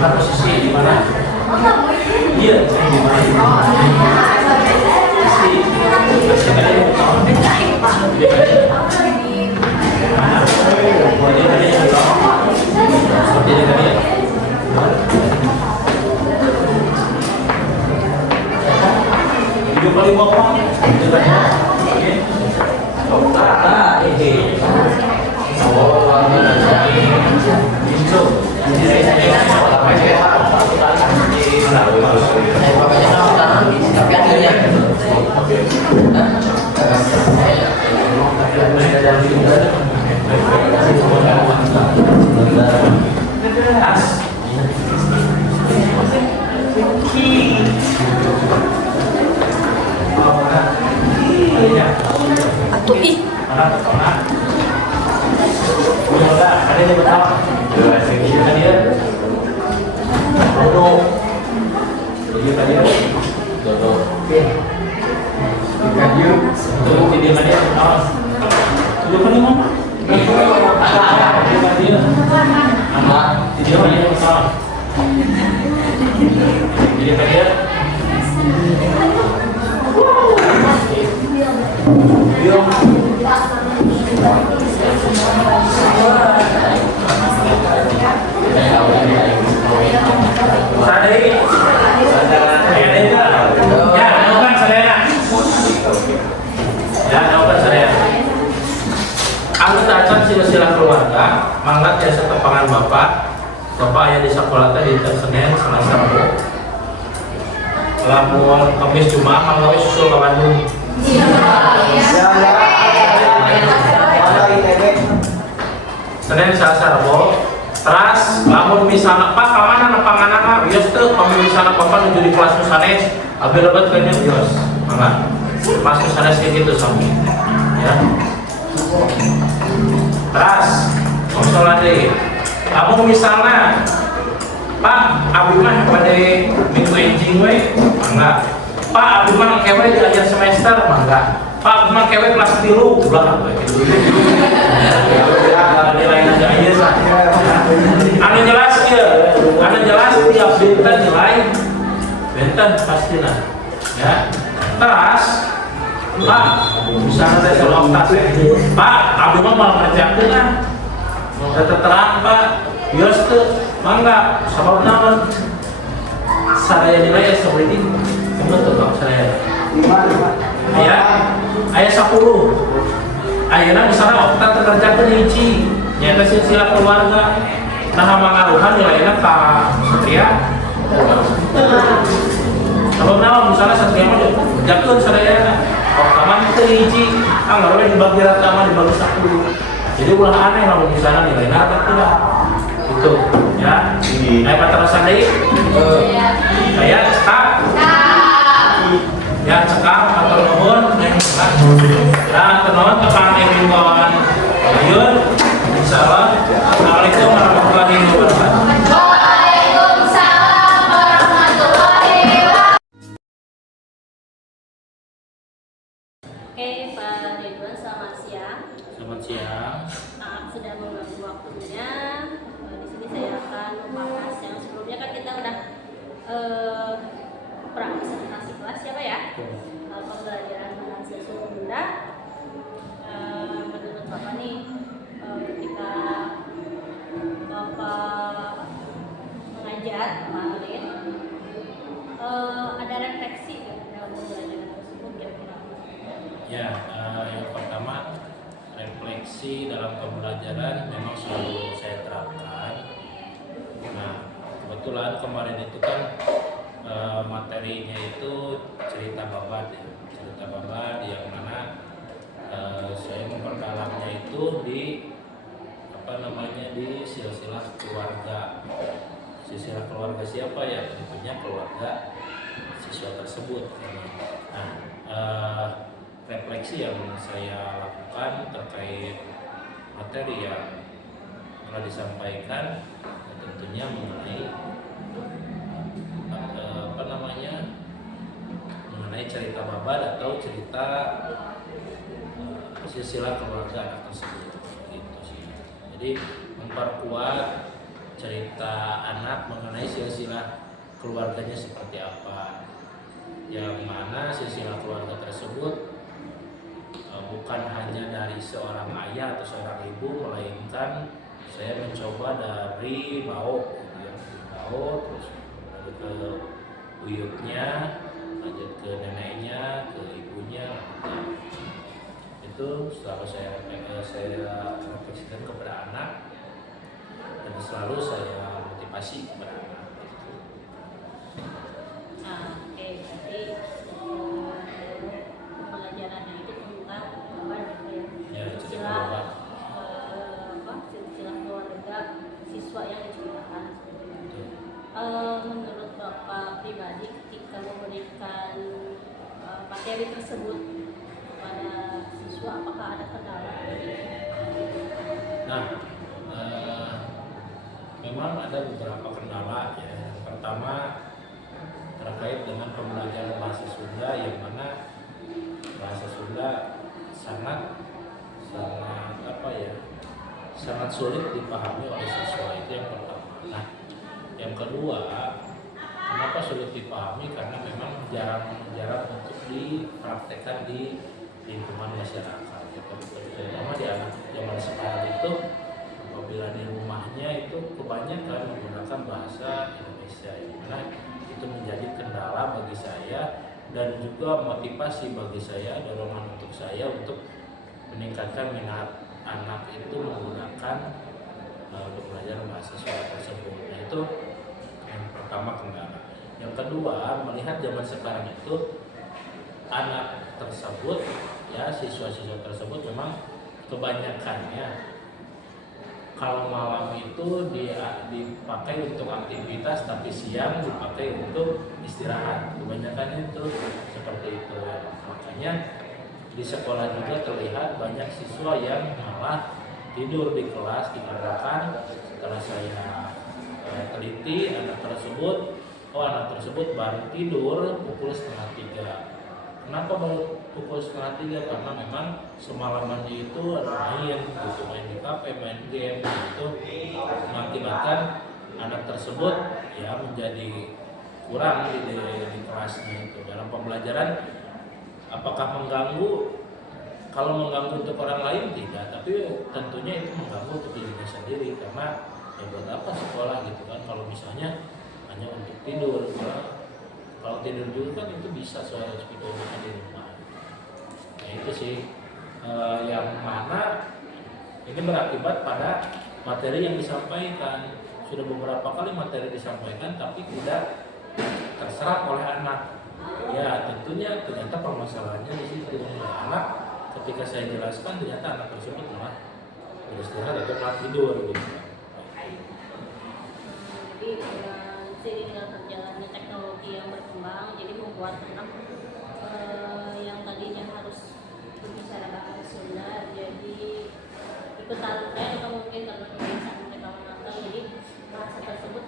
Ada posisi di mana? Iya, di mana? Atuh ih. Ada yang bertawa. Ada dia. Dodo. Dia tadi. Dodo. Kayu. Tuh dia tadi. Tuh kan mama. Dia. Anak. Dia banyak bertawa. Dia tadi. Yo. Sadari. Ya, bukan sadaya. Ya, bukan sadaya. Aku tak akan silsilah keluar. keterangan Bapak aya di sekolah teh dinten Senin, Selasa, Rabu. Lamun Kamis Jumat mangga we susul ka Bandung. Ya, ya. Ada ITB. Senin, Selasa, Rabu. Teras lamun misalnya Pak kamana nepanganana bios teu pami misalnya Bapak nuju di kelas nusanes abi lebat kayaknya bios. Mangga. Kelas nusanes kayak gitu sami. Ya. Teras masalah deh. Lamun misalnya Pak abi mah pada minggu enjing we, mangga. Pak abi mah kewe di akhir semester, mangga. Pak abi mah kewe kelas 3 ulah we gitu. Ada lain aja ieu sah. Anu jelas tiap benten nilai benten pastilah. Ya. Teras Pak, misalnya teh kalau tas Pak, abi mah malah kerjakeun ah. Mau terang Pak, bios teu mangga sabab naon? Sadaya nilai seperti kamu tuh Pak saya. Aya 10. Ayeuna misalnya okta kerjakeun hiji, nyaeta silsilah keluarga. Nah mangaruhan nilainya ka satria. Sabab naon misalnya satria mah kerjakeun sadayana. Okta mah teu hiji, anggaran dibagi rata mah dibagi 10. Jadi ulah aneh kalau misalnya nilai narga tidak itu ya. Apa terasa deh? Saya cekak. Ya cekak atau nuhun neng cekak. Ya tenon tekan imbauan ayun. Insyaallah. Assalamualaikum warahmatullahi wabarakatuh. Waalaikumsalam warahmatullahi wabarakatuh. Oke, Pak Ridwan, selamat siang. Selamat siang. Maaf sudah mengganggu waktunya. Di sini saya akan membahas yang sebelumnya kan kita udah presentasi kelas ya Pak ya. Pembelajaran bahasa Sunda. Menurut Bapak nih, ketika Bapak mengajar kemarin, ada refleksi ya dalam pembelajaran tersebut kira-kira? Ya, yang pertama refleksi dalam pembelajaran memang selalu saya terapkan. Nah, kebetulan kemarin itu kan materinya itu cerita babat ya, cerita babat yang mana saya memperdalamnya itu di di silsilah keluarga. Silsilah keluarga siapa ya? Tentunya keluarga siswa tersebut. Nah, refleksi yang saya lakukan terkait materi yang telah disampaikan tentunya mengenai mengenai cerita babat atau cerita silsilah keluarga anak tersebut gitu sih. Jadi memperkuat cerita anak mengenai silsilah keluarganya seperti apa, yang mana silsilah keluarga tersebut bukan hanya dari seorang ayah atau seorang ibu, melainkan saya mencoba dari bau, ya, bau terus lanjut ke buyutnya, lanjut ke neneknya, ke ibunya, itu selalu saya refleksikan kepada anak dan selalu saya motivasi kepada anak. Oke, berarti pembelajarannya itu tentang Ya, silsilah silsilah keluarga siswa yang diceritakan. Menurut Bapak pribadi ketika memberikan materi tersebut kepada siswa, apakah ada kendala? Nah, memang ada beberapa kendala ya. Yang pertama terkait dengan pembelajaran bahasa Sunda, yang mana bahasa Sunda sangat sangat sulit dipahami oleh siswa, itu yang pertama. Nah, yang kedua, kenapa sulit dipahami? Karena memang jarang untuk dipraktekkan di lingkungan masyarakat. Terutama di anak zaman sekarang itu, apabila di rumahnya itu kebanyakan menggunakan bahasa Indonesia, yang mana itu menjadi kendala bagi saya dan juga motivasi bagi saya, dorongan untuk saya untuk meningkatkan minat anak itu menggunakan untuk belajar bahasa Sunda tersebut. Nah, itu yang pertama kendala. Yang kedua, melihat zaman sekarang itu anak tersebut, ya siswa-siswa tersebut memang kebanyakannya kalau malam itu dipakai untuk aktivitas, tapi siang dipakai untuk istirahat. Kebanyakan itu seperti itu. Makanya di sekolah juga terlihat banyak siswa yang malah tidur di kelas, dikarenakan setelah saya teliti anak tersebut baru tidur pukul setengah 3. Kenapa baru pukul setengah 3? Karena memang semalaman itu main gitu, main di kafe, main game gitu, mengakibatkan anak tersebut ya menjadi kurang di kelasnya itu. Dalam pembelajaran apakah mengganggu? Kalau mengganggu untuk orang lain tidak, tapi tentunya itu mengganggu untuk dirinya sendiri, karena ya buat apa sekolah gitu kan kalau misalnya hanya untuk tidur. Kalau tidur juga kan itu bisa soal sebetulnya di rumah. Nah itu sih yang mana ini berakibat pada materi yang disampaikan. Sudah beberapa kali materi disampaikan tapi tidak terserap oleh anak. Ya tentunya ternyata permasalahannya di situ. Ya, anak ketika saya jelaskan ternyata anak tersebut malah beristirahat atau malah tidur gitu. Jadi dengan berjalannya teknologi yang berkembang, jadi membuat anak yang tadinya harus berbicara bahasa Sunda jadi ikutan atau mungkin karena kebiasaan mereka menonton, jadi bahasa tersebut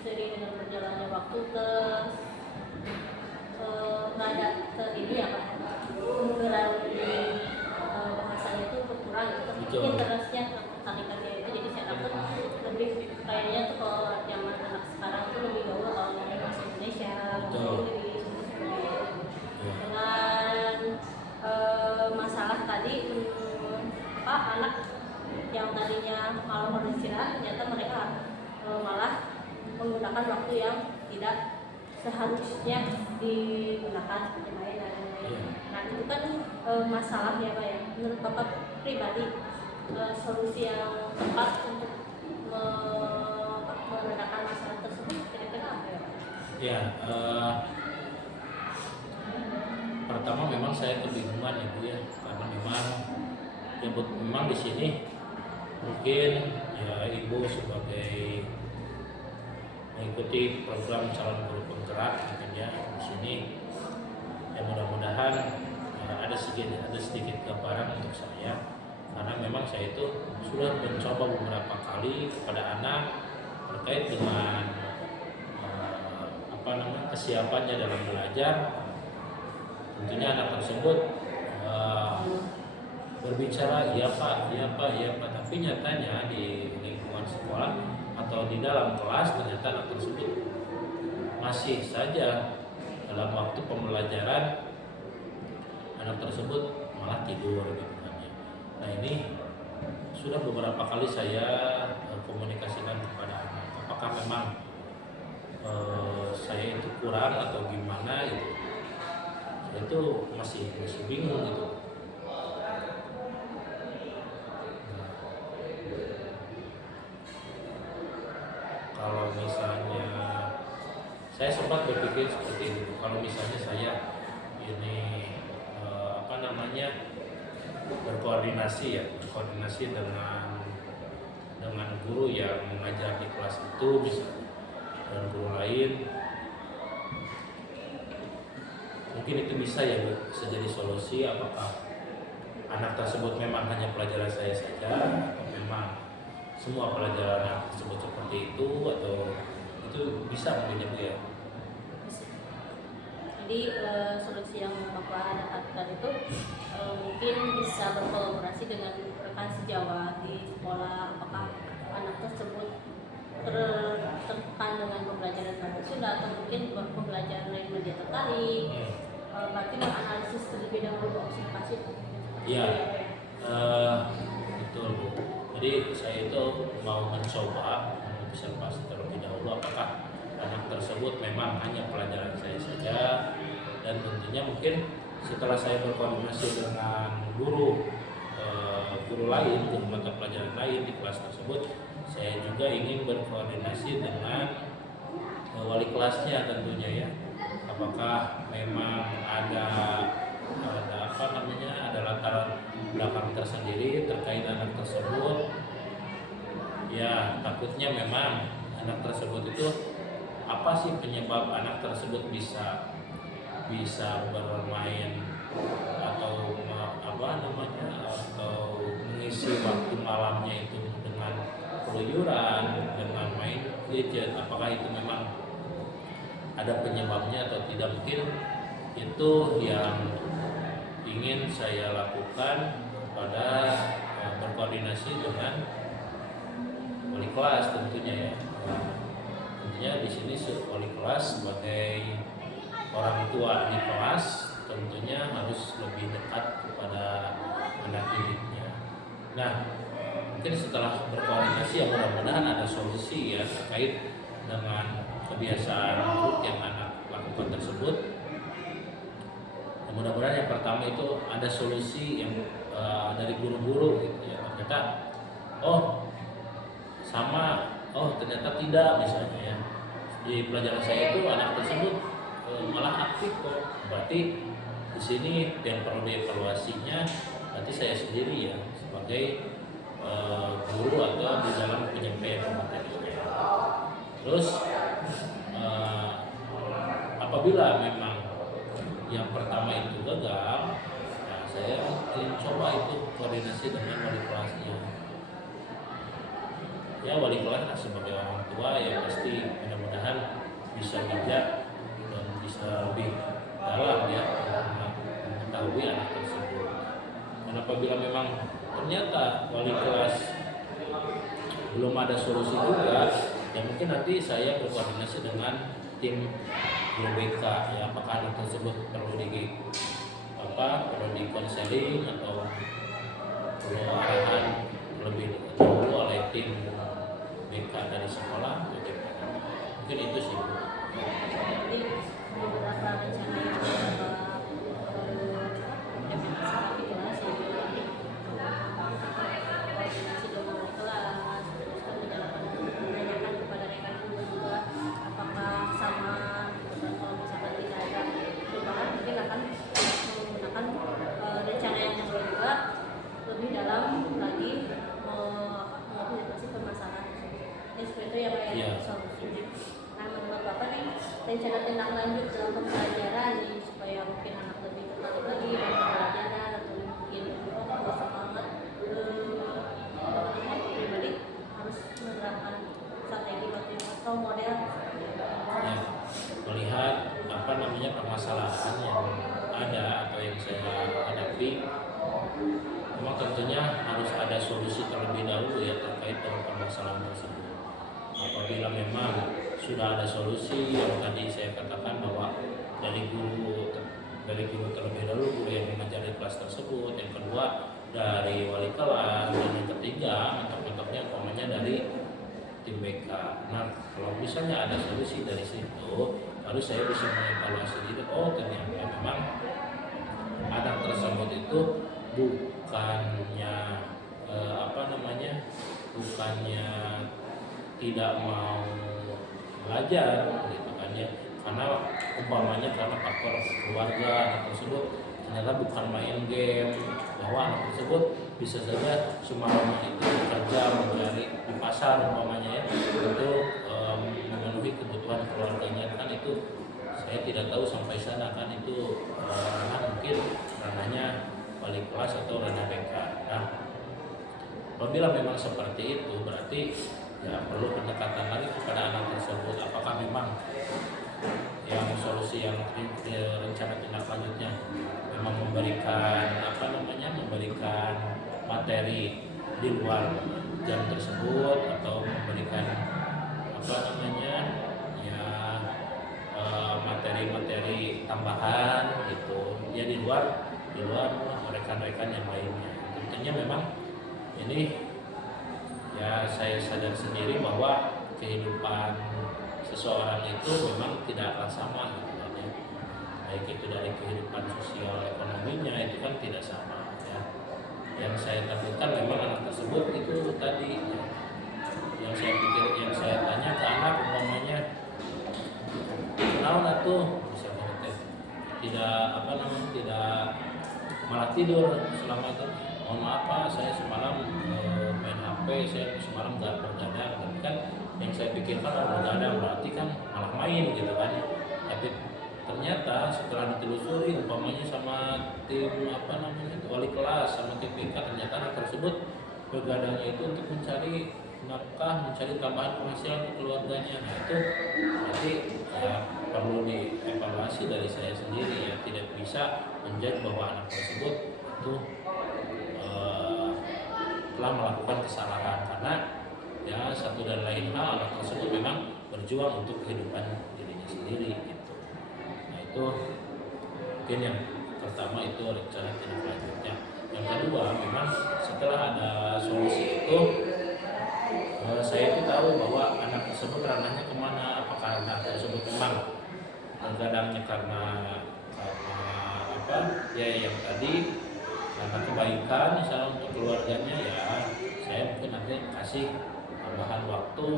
seiring dengan berjalannya waktu rada ini ya Pak, penggunaan bahasanya itu berkurang gitu, interestnya tertarikannya itu, jadi saya takut lebih kayaknya tuh kalau zaman anak sekarang tuh lebih gaul kalau ngomong bahasa Indonesia, lebih dengan masalah tadi anak yang tadinya malam harus istirahat ternyata mereka malah menggunakan waktu yang tidak seharusnya digunakan seperti main dan lain-lain. Nah itu kan masalah ya Pak ya. Menurut Bapak pribadi solusi yang tepat untuk meredakan masalah tersebut kira-kira apa ya Pak? Ya, pertama memang saya kebingungan ya Bu ya, karena memang di sini mungkin ya Ibu sebagai mengikuti program calon guru penggerak mungkin ya di sini, ya mudah-mudahan ada sedikit gambaran untuk saya, karena memang saya itu sudah mencoba beberapa kali kepada anak terkait dengan kesiapannya dalam belajar. Tentunya anak tersebut berbicara iya pak, tapi nyatanya di lingkungan sekolah atau di dalam kelas ternyata anak tersebut masih saja dalam waktu pembelajaran anak tersebut malah tidur gitu kan ya. Nah ini sudah beberapa kali saya komunikasikan kepada anak, apakah memang saya itu kurang atau gimana gitu. Saya itu masih bingung gitu. Kalau misalnya saya sempat berpikir seperti itu, kalau misalnya saya ini berkoordinasi dengan guru yang mengajar di kelas itu misalnya, dan guru lain, mungkin itu bisa jadi solusi. Apakah anak tersebut memang hanya pelajaran saya saja, atau memang semua pelajaran anak tersebut seperti itu, atau itu bisa mungkin ya. Jadi solusi yang Bapak dapatkan itu mungkin bisa berkolaborasi dengan rekan sejawat di sekolah. Apakah anak tersebut tertekan dengan pembelajaran bahasa Sunda atau mungkin pembelajaran lain media tertarik, berarti menganalisis terlebih dahulu observasi. Iya, betul Bu. Jadi saya itu mau mencoba observasi terlebih dahulu apakah anak tersebut memang hanya pelajaran saya saja, dan tentunya mungkin setelah saya berkoordinasi dengan guru guru lain, guru mata pelajaran lain di kelas tersebut, saya juga ingin berkoordinasi dengan wali kelasnya tentunya ya. Apakah memang ada apa namanya, ada latar belakang tersendiri terkait anak tersebut? Ya, takutnya memang anak tersebut itu apa sih penyebab anak tersebut bisa bermain atau apa namanya, atau mengisi waktu malamnya itu dengan keluyuran, dengan main gadget. Apakah itu memang ada penyebabnya atau tidak? Mungkin itu yang ingin saya lakukan pada berkoordinasi dengan wali kelas tentunya ya. Tentunya di sini wali kelas sebagai orang tua di kelas tentunya harus lebih dekat kepada anak didiknya. Nah, mungkin setelah berkoordinasi ya mudah-mudahan ada solusi ya terkait dengan kebiasaan buruk yang anak lakukan tersebut. Mudah-mudahan yang pertama itu ada solusi yang dari guru-guru gitu ya. Ternyata ternyata tidak, misalnya ya. Di pelajaran saya itu anak tersebut malah aktif kok. Berarti di sini yang perlu dievaluasinya berarti saya sendiri ya sebagai guru atau di dalam penyampaian materinya. Terus apabila memang yang pertama itu gagal, nah saya ingin coba itu koordinasi dengan wali kelasnya. Ya, wali kelas sebagai orang tua ya pasti mudah-mudahan bisa bijak dan bisa lebih dalam ya mengetahui anak tersebut. Dan apabila memang ternyata wali kelas belum ada solusi juga, ya mungkin nanti saya berkoordinasi dengan tim guru BK ya, apakah anak tersebut perlu di konseling atau perlu arahan lebih dahulu oleh tim BK dari sekolah. Mungkin itu sih Bu. Jadi beberapa rencana yang implementasi di kelas ya, koordinasi dengan wali kelas, terus kemudian menanyakan kepada rekan guru juga apakah sama, dan kalau misalkan tidak ada perubahan mungkin akan menggunakan rencana yang kedua lebih dalam lagi mengantisipasi permasalahan tersebut. Seperti itu ya Pak ya, solusi. Nah, menurut Bapak nih rencana tindak lanjut dalam pembelajaran nih supaya mungkin anak lebih tertarik lagi dalam pembelajaran atau mungkin lebih semangat pribadi harus menerapkan strategi atau model Ya, melihat apa namanya permasalahan yang ada atau yang saya hadapi, memang tentunya harus ada solusi terlebih dahulu ya terkait dengan permasalahan tersebut. Apabila memang sudah ada solusi yang tadi saya katakan bahwa dari guru terlebih dahulu, guru yang mengajar di kelas tersebut, yang kedua dari wali kelas, dan yang ketiga mentok-mentoknya umpamanya dari tim BK. Nah, kalau misalnya ada solusi dari situ, lalu saya bisa mengevaluasi diri, ternyata memang anak tersebut itu bukannya bukannya tidak mau belajar gitu kan ya, karena umpamanya karena faktor keluarga anak tersebut ternyata bukan main game, bahwa anak tersebut bisa saja semalam itu bekerja mencari di pasar umpamanya ya untuk memenuhi kebutuhan keluarganya. Kan itu saya tidak tahu sampai sana, kan itu mungkin ranahnya wali kelas atau ranah BK. Nah, apabila memang seperti itu berarti ya perlu pendekatan lagi kepada anak tersebut. Apakah memang yang solusi yang rencana tindak lanjutnya memang memberikan materi di luar jam tersebut, atau memberikan materi tambahan gitu ya di luar rekan-rekan yang lainnya. Tentunya memang ini ya saya sadar sendiri bahwa kehidupan seseorang itu memang tidaklah sama gitu kan ya. Baik itu dari kehidupan sosial ekonominya itu kan tidak sama ya. yang saya takutkan memang anak tersebut itu tadi yang saya pikir, yang saya tanya ke anak umpamanya, kenal tuh misalnya teh tidak apa namanya, tidak malah tidur selama itu. Mohon maaf Pak, saya semalam main HP, saya semalam nggak bergadang. Tapi kan yang saya pikirkan bergadang berarti kan malah main gitu kan. Tapi ternyata setelah ditelusuri umpamanya sama tim apa namanya wali kelas sama TPK, ternyata anak tersebut bergadangnya itu untuk mencari nafkah, mencari tambahan penghasilan untuk keluarganya. Nah itu berarti ya perlu dievaluasi dari saya sendiri ya, tidak bisa menjudge bahwa anak tersebut itu telah melakukan kesalahan, karena ya satu dan lain hal anak tersebut memang berjuang untuk kehidupan dirinya sendiri gitu. Nah itu mungkin yang pertama, itu rencana tindak lanjutnya. Yang kedua, memang setelah ada solusi itu saya itu tahu bahwa anak tersebut ranahnya kemana. Apakah anak tersebut memang bergadangnya karena apa ya yang tadi, karena kebaikan misalnya untuk keluarganya, ya saya mungkin nanti kasih tambahan waktu,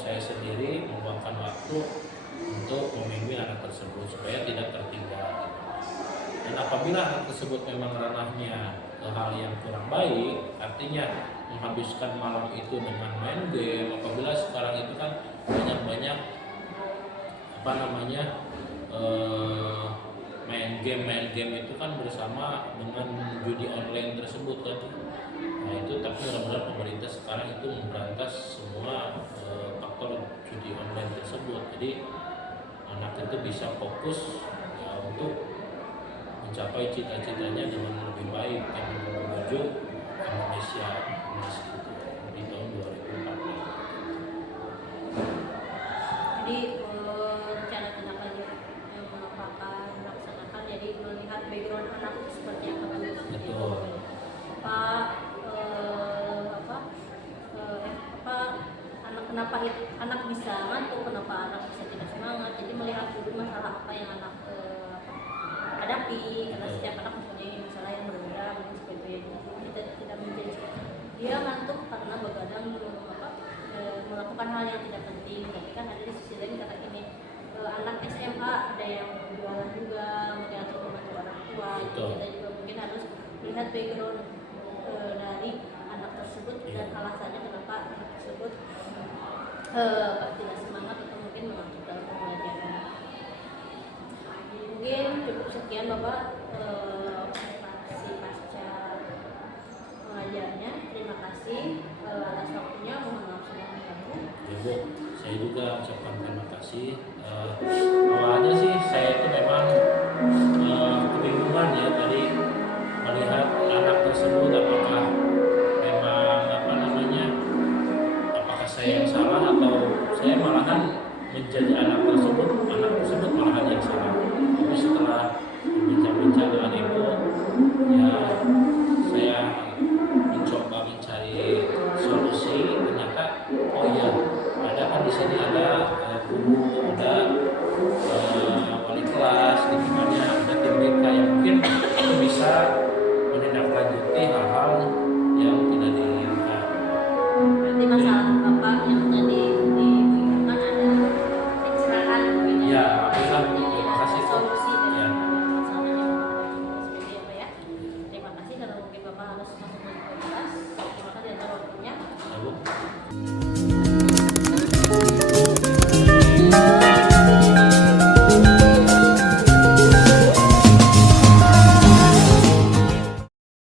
saya sendiri meluangkan waktu untuk membimbing anak tersebut supaya tidak tertinggal. Dan apabila anak tersebut memang ranahnya ke hal yang kurang baik, artinya menghabiskan malam itu dengan main game, apabila sekarang itu kan banyak apa namanya main game itu kan bersama dengan judi online tersebut kan. Nah itu, tapi mudah-mudahan pemerintah sekarang itu memberantas semua faktor judi online tersebut. Jadi anak itu bisa fokus ya untuk mencapai cita-citanya dengan lebih baik dan menuju Indonesia emas gitu, di tahun 2040. Jadi rencana tindak lanjut yang akan dilaksanakan, jadi melihat background anak itu seperti apa dulu. Betul. Anak kenapa anak bisa ngantuk, kenapa anak bisa tidak semangat. Jadi melihat dulu masalah apa yang anak hadapi, karena setiap anak mempunyai masalah yang berbeda, mungkin seperti itu. Kita tidak menjadi dia ngantuk karena begadang melakukan hal yang tidak penting. Tapi kan ada di sisi lain kata ini, anak SMA ada yang jualan juga, mungkin atau membantu orang tua. Jadi kita juga mungkin harus melihat background dari anak tersebut dan alasannya kenapa anak tersebut tidak semangat atau mungkin mengantuk dalam pembelajaran. Mungkin cukup sekian Bapak presentasi pasca pengajarnya. Terima kasih atas waktunya. Mohon maaf sudah mengganggu. Ya Bu, saya juga ucapkan terima kasih. Awalnya sih saya itu memang kebingungan ya tadi melihat anak tersebut, apakah memang apa namanya, apakah saya yang salah atau saya malahan menjadi anak tersebut malahan yang salah. Tapi setelah bincang-bincang dengan Ibu, ya saya mencoba mencari solusi. Ternyata oh iya, ada kan di sini ada guru, ada wali kelas, di mana ada tim BK yang mungkin itu bisa menindaklanjuti hal-hal yang tidak diinginkan. Berarti masalah Bapak yang tadi diberikan ada pencerahan mungkin Ya, terima kasih Bu. solusi dari Ya. masalahnya seperti apa ya. Terima kasih. Kalau mungkin Bapak harus masuk